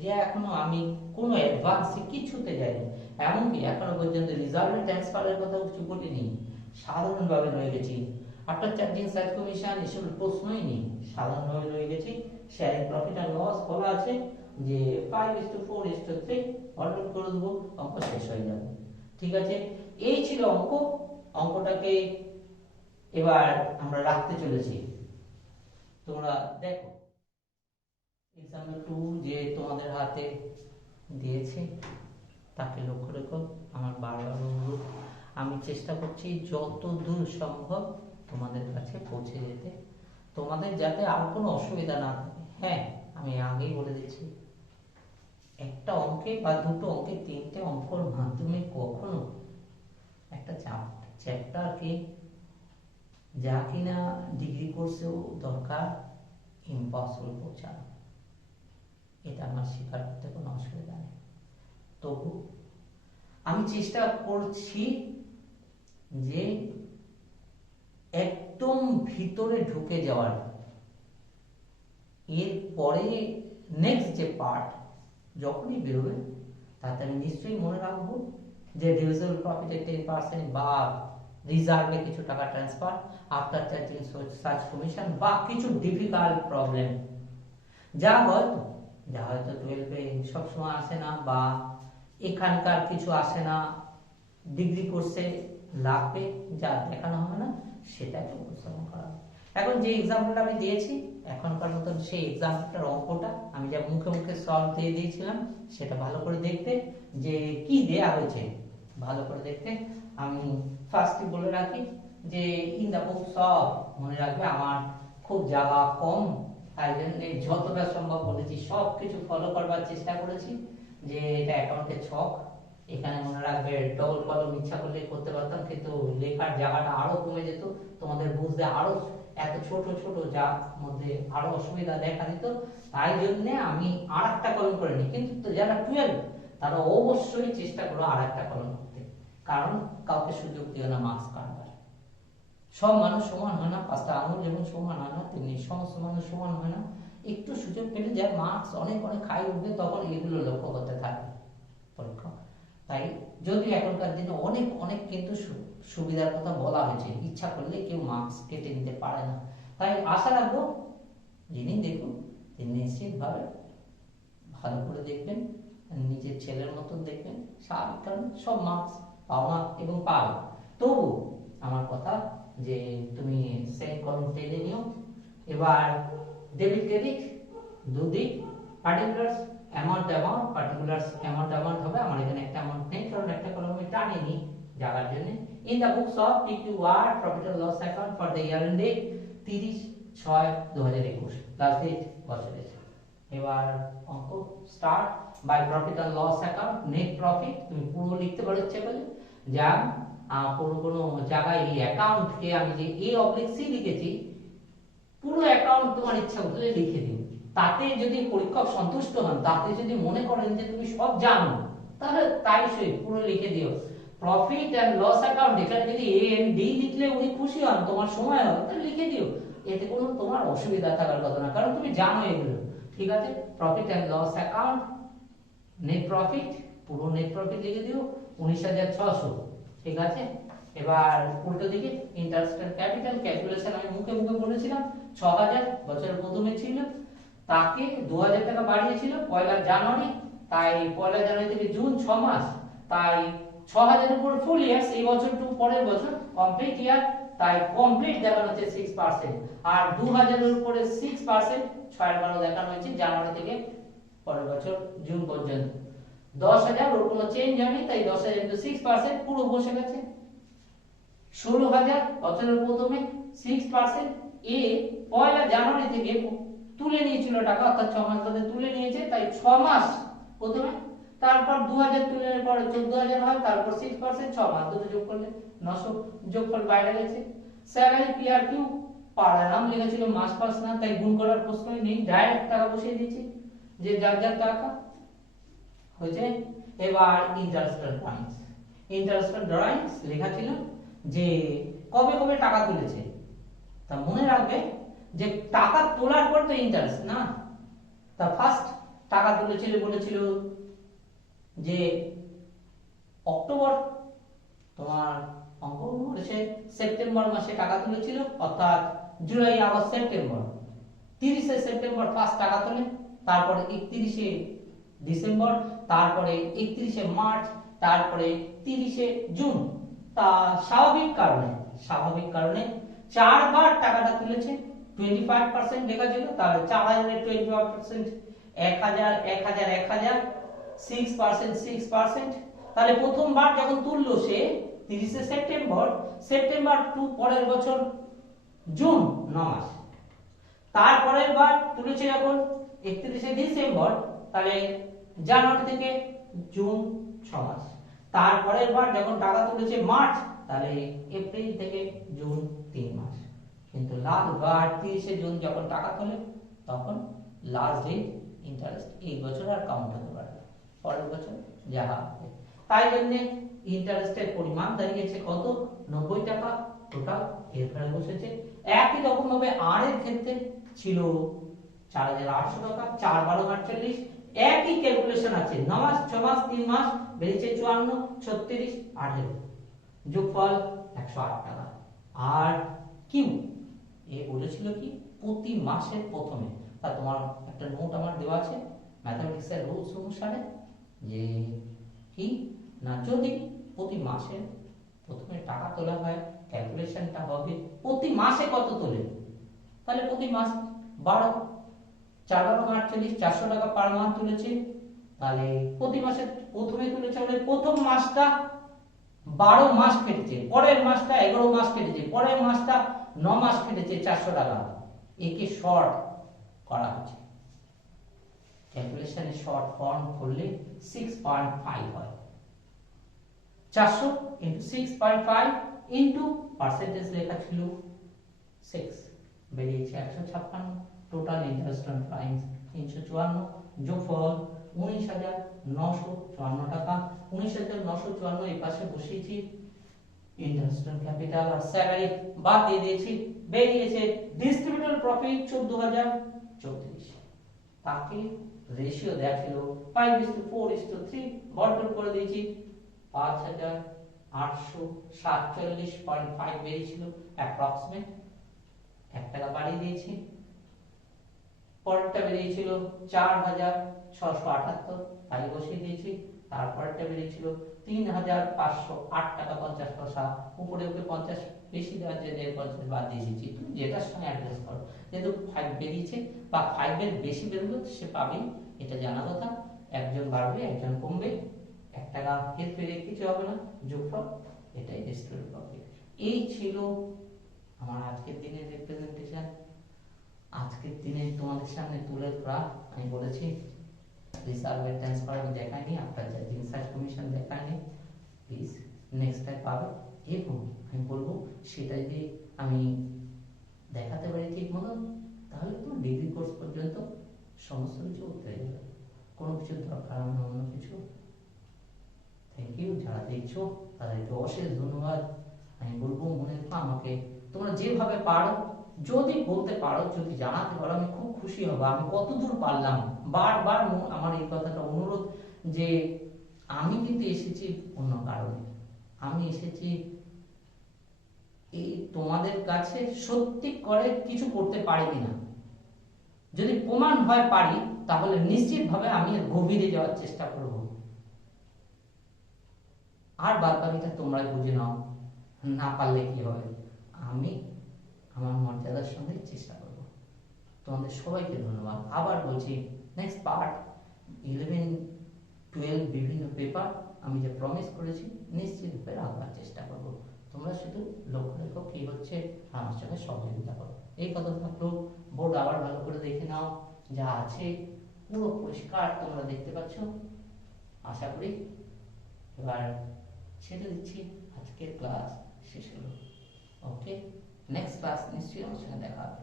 যে এখনো আমি কোনো অ্যাডভান্সে কিছুতে যাইনি, এমনকি এখনো পর্যন্ত রিজার্ভে ট্রান্সফারের কথা কিছু বলিনি, সাধারণভাবে রয়ে গেছি। আফটার চার্জিং সার্চ কমিশন এসবের প্রশ্নই নেই, সাধারণভাবে রয়ে গেছি। শেয়ারিং প্রফিট আর লস বলা আছে যে 5:4:3 অর্ডার করে দেবো, অঙ্ক শেষ হয়ে যাবে। ঠিক আছে, এই ছিল অঙ্ক। অঙ্কটাকে এবার আমরা রাখতে চলেছি, তোমরা দেখো। এক্সাম্পল 2 যে তোমাদের হাতে দিয়েছে তাকে লক্ষ্য রেখো। আমার বারবার অনুরোধ, আমি চেষ্টা করছি যত দূর সম্ভব তোমাদের কাছে পৌঁছে যেতে, তোমাদের যাতে আর কোনো অসুবিধা না থাকে। হ্যাঁ, আমি আগেই বলে দিচ্ছি, একটা অঙ্কে বা দুটো অঙ্কে তিনটে অঙ্কর মাধ্যমে কখনো একটা চ্যাপ্টারকে যা কিনা ডিগ্রি কোর্সেও দরকার ইম্পসিবল পৌঁছানো, এটা আমার স্বীকার করতে কোনো অসুবিধা নেই। তবু আমি চেষ্টা করছি যে একদম ভিতরে ঢুকে যাওয়ার। এরপরে নেক্সট যে পার্ট যখনই বেরোবে তাতে আমি নিশ্চয়ই মনে রাখবো যে ডিভিজিবল প্রফিটের 10% বা রিজার্ভে কিছু টাকা transfer, after charging search commission, বা কিছু ডিফিকাল্ট প্রবলেম যা হয়তো 12-এ সবসময় আসে না, বা এখানকার কিছু আসে না, ডিগ্রি কোর্সে লাগবে, যা দেখানো হবে না সেটাকে উপস্থাপন করা হবে। এখন যে এক্সাম্পলটা আমি দিয়েছি এখনকার মতন, সেই এক্সাম্পলটার অঙ্কটা আমি যা মুখে মুখে সলভ দিয়ে দিয়েছিলাম সেটা ভালো করে দেখতে, যে কি দেয়া হয়েছে ভালো করে দেখতে। আমি ফার্স্টে বলে রাখি যে ইন দ্য বুক সব মনে রাখবে, আমার খুব জায়গা কম, তাই জন্য যতটা সম্ভব বলেছি সব কিছু ফলো করবার চেষ্টা করেছি। যে এটা অ্যাকাউন্টের ছক, এখানে মনে রাখবে ডবল কলম ইচ্ছা করলে করতে পারতাম, কিন্তু লেখার জায়গাটা আরো কমে যেত, তোমাদের বুঝতে আরো এত ছোট ছোট যা মধ্যে আরো অসুবিধা দেখা দিত, তাই জন্য আমি আর একটা কলম করে নিই। কিন্তু যারা 12 তারা অবশ্যই চেষ্টা করো আর একটা কলম করতে, কারণ কাউকে সুযোগ দিও না মার্কস কাটবার। সব মানুষ সমান হয় না, 5টা আঙুল যেমন সমান হয় না তেমনি সমস্ত মানুষ সমান হয় না। একটু সুযোগ পেলে যার মার্কস অনেক অনেক হাই উঠবে তখন এগুলো লক্ষ্য করতে থাকবে পরীক্ষা। তাই যদিও এখনকার দিনে অনেক অনেক কিন্তু সুবিধার কথা বলা হয়েছে, ইচ্ছা করলে কেউ মার্কস কেটে নিতে পারে না। তাই আশা রাখবো যিনি দেখুন তিনি নিশ্চিতভাবে ভালো করে দেখবেন, নিজের ছেলের মতন দেখবেন, স্বাভাবিক, কারণ সব মার্কস পাওনা এবং পাবে। তবু আমার কথা যে তুমি সেম কলম টেনে নিও। এবার ডেবিট ক্রেডিট দুদিক, পার্টিকুলার্স অ্যামাউন্ট পার্টিকুলার্স অ্যামাউন্ট হবে। আমার এখানে একটা অ্যামাউন্ট নেই কারণ একটা কলম আমি টানিনি জায়গার জন্য। In the books of PQR profit and loss account for the year end date 30/6/2021 last date বছরের। এবার অঙ্ক start by profit and loss account, net profit তুমি পুরো লিখতে পারো ইচ্ছে করলে, যা কোনো জায়গায় এই অ্যাকাউন্টকে আমি যে A/C লিখেছি পুরো অ্যাকাউন্ট তোমার ইচ্ছা করলে লিখে দিন। তাতে যদি পরীক্ষক সন্তুষ্ট হন, তাতে যদি মনে করেন যে তুমি সব জানো, তাহলে তাই সই পুরো লিখে দিও। প্রফিট এন্ড লস অ্যাকাউন্ট, এখানে যদি A&D লিখলে উনি খুশি হন, তোমার সময় হবে, তাহলে লিখে দিও, এতে কোনো তোমার অসুবিধা থাকার কথা না, কারণ তুমি জানো এগুলো। ঠিক আছে, profit and loss account, net profit, পুরো নেট প্রফিট লিখে দিও 19,600। ঠিক আছে, এবার উল্টো দিকে ইন্টারেস্ট এন্ড ক্যাপিটাল, ক্যালকুলেশন আমি মুখে মুখে বলেছিলাম 6,000 বছরের প্রথমে ছিল, তাকে 2,000 টাকা বাড়িয়েছিল 1 জানুয়ারি, তাই 1 জানুয়ারি থেকে জুন 6 মাস, তাই 6,000 এর উপর ফুল ইয়ার্স, এই বছর টু পরের বছর কমপ্লিট ইয়ার, তাই কমপ্লিট দেখানো হচ্ছে 6%, আর 2,000 এর উপরে 6% 6/12 দেখানো হয়েছে জানুয়ারি থেকে পরের বছর জুন পর্যন্ত। 10,000 ওর কোনো চেঞ্জ হয়নি, তাই 10,000 ইনটু 6% পুরো বসে গেছে। 16,000 বছরের প্রথমে 6%, এ 1 জানুয়ারি থেকে তুলে নিয়েছিল টাকা, অর্থাৎ 6 মাস ধরে তুলে নিয়েছে, তাই 6 মাস প্রথমে, তারপর 2,000 তুলে নেওয়ার পরে 14,000 হয়, তারপর 6% 6 মাস দুটো যোগ করলে 900, যোগফল বাইরে গেছে। স্যালারি PRQ পার অ্যানাম লিখেছিল, মাস পাস না, তাই গুণ করার প্রশ্নই নেই, ডাইরেক্ট টাকা বসিয়ে দিয়েছি যে যার যার টাকা হয়েছে। এবার interest and drawings, interested drawings লেখা ছিল যে কবে কবে টাকা তুলেছে। তা মনে রাখবে যে টাকা তোলার পর তো ইন্টারেস্ট না, তা ফার্স্ট টাকা তুলেছিল বলেছিল যে অক্টোবর, তোমার অঙ্ক বলেছে সেপ্টেম্বর মাসে টাকা তুলেছিল, অর্থাৎ জুলাই আগস্ট সেপ্টেম্বর। 30শে সেপ্টেম্বর ফার্স্ট টাকা তোলে, তারপরে 31শে ডিসেম্বর, তারপরে 31শে মার্চ, তারপরে 30শে জুন। তা স্বাভাবিক কারণে 4 বার টাকাটা তুলেছে। 25% লেখা ছিল, তাহলে 4000 25%, 1000 1000 1000, 6% 6%। তাহলে প্রথমবার যখন তুললো সে 30শে সেপ্টেম্বর, সেপ্টেম্বর টু পরের বছর জুন 9 মাস। তারপরের বার তুলেছে যখন 31শে ডিসেম্বর, তাহলে জানুয়ারি থেকে জুন 6 মাস। তারপরের বার যখন টাকা তুলেছে মার্চ, তাহলে এপ্রিল থেকে জুন 3 মাস। কিন্তু লাস্ট বার 30শে জুন যখন টাকা তোলে, তখন লাস্ট ডে ইন্টারেস্ট এই বছর আর কাউন্ট হতে পারে না, পরের বছর যা হবে। তাই জন্য ইন্টারেস্টের পরিমাণ দাঁড়িয়েছে কত? 90 টাকা টোটাল এরপরে বসেছে। একই রকম ভাবে আর এর ক্ষেত্রে ছিল 4800 টাকা, 4 12 48, একই ক্যালকুলেশন আছে। 9 মাস 6 মাস 3 মাস বেরিয়েছে 54 36 18, যোগফল 108 টাকা। আর কিউ এ বলেছিল কি প্রতি মাসের প্রথমে, তা তোমার একটা নোট আমার দেওয়া আছে ম্যাথমেটিক্সের রুলস অনুসারে, যে কি না যদি প্রতি মাসে প্রথমে টাকা তোলা হয়, ক্যালকুলেশনটা হবে প্রতি মাসে কত তোলে। তাহলে প্রতি মাস 12, 4 12 48, 400 টাকা পার মান্থ তুলেছে। তাহলে প্রতি মাসে প্রথমে তুলেছে বলে প্রথম মাসটা 12 মাস কেটেছে, পরের মাসটা 11 মাস কেটেছে, পরের মাসটা 9 মাস কেটেছে 400 টাকা। একে শর্ট করা হচ্ছে, ক্যালকুলেশনে শর্ট ফর্ম করলে 6.5 হয়। 400 into 6.5 into পার্সেন্টেজ লেখা ছিল 6, বেরিয়েছে 156। টোটাল ইন্টারেস্ট অন ড্রয়িংস 354, যোগফল 19954 টাকা। 19954 এই পাশে বসিয়েছি, ইন্টারেস্ট অন ক্যাপিটাল আর স্যালারি বাদ দিয়ে দিয়েছি, বেরিয়েছে ডিস্ট্রিবিউটেড প্রফিট 14034। তাকে রেশিও দেয়া ছিল 5:4:3, বন্টন করে দিয়েছি 5847.5 বেরিয়েছিল অ্যাপ্রক্সিমেট, 1 টাকা বাড়িয়ে দিয়েছি। পরেরটা বেরিয়েছিল 4678, তাই বসিয়ে দিয়েছি। তারপরটা বেরিয়েছিল 3508 টাকা 50 পয়সা, উপরে ওকে 50 বেশি দেওয়ার জন্য 50 বাদ দিয়ে দিয়েছি। তুমি যেটার সঙ্গে অ্যাডজাস্ট করো, যেহেতু 5 বেরিয়েছে বা 5 এর বেশি বেরোলো সে পাবে, এটা জানা কথা। একজন বাড়বে একজন কমবে, 1 টাকা হের ফেরে কিছু হবে না, যোগফল এটাই ডিস্ট্রিবিউটেড প্রফিট। এই ছিল আমার আজকের দিনের রিপ্রেজেন্টেশন। আজকের দিনে তোমাদের সামনে তুলে ধরা, আমি বলেছি রিসার্ভের ট্রান্সফার আমি দেখাইনি, আপনার জাতীয় রিসার্চ কমিশন দেখাইনি, প্লিজ নেক্সট টাইম পাবে। এবং আমি বলবো সেটা যদি আমি দেখাতে পারি ঠিক মতো, তাহলে তো ডিগ্রি কোর্স পর্যন্ত সমস্ত কিছু উঠতে যাবে, কোনো কিছু দরকার হবে না অন্য কিছু। থ্যাংক ইউ, যারা দেখছো তাদেরকে অশেষ ধন্যবাদ। আমি বলবো মনে রেখো আমাকে তোমরা যেভাবে পারো যদি বলতে পারো, যদি জানাতে পারো, আমি খুব খুশি হব। আমি কতদূর পারলাম বারবার আমার এই কথাটা অনুরোধ, যে আমি কিন্তু এসেছি অন্য কারণে, আমি এসেছি এই তোমাদের কাছে সত্যি করে কিছু করতে পারি কিনা। যদি প্রমাণ হয় পারি, তাহলে নিশ্চিতভাবে আমি গভীরে যাওয়ার চেষ্টা করব। আর বাদ বাকিটা তোমরা বুঝে নাও, না পারলে কি হবে, আমি আমার মর্যাদার সঙ্গে চেষ্টা করব। তোমাদের সবাইকে ধন্যবাদ। আবার বলছি নেক্সট পার্ট 11 12 বিভিন্ন পেপার আমি যে প্রমিস করেছি নিশ্চিতভাবে রাখবার চেষ্টা করব। তোমরা শুধু লক্ষ্য রেখো কি হচ্ছে, আমার সঙ্গে সহযোগিতা করো। এই কথা থাকলো। বোর্ড আবার ভালো করে দেখে নাও, যা আছে পুরো পরিষ্কার তোমরা দেখতে পাচ্ছ আশা করি। এবার ছেড়ে দিচ্ছি, আজকের ক্লাস শেষ হলো। ওকে, নেক্সট ক্লাস নিশ্চয়ই আমার সঙ্গে দেখা হবে।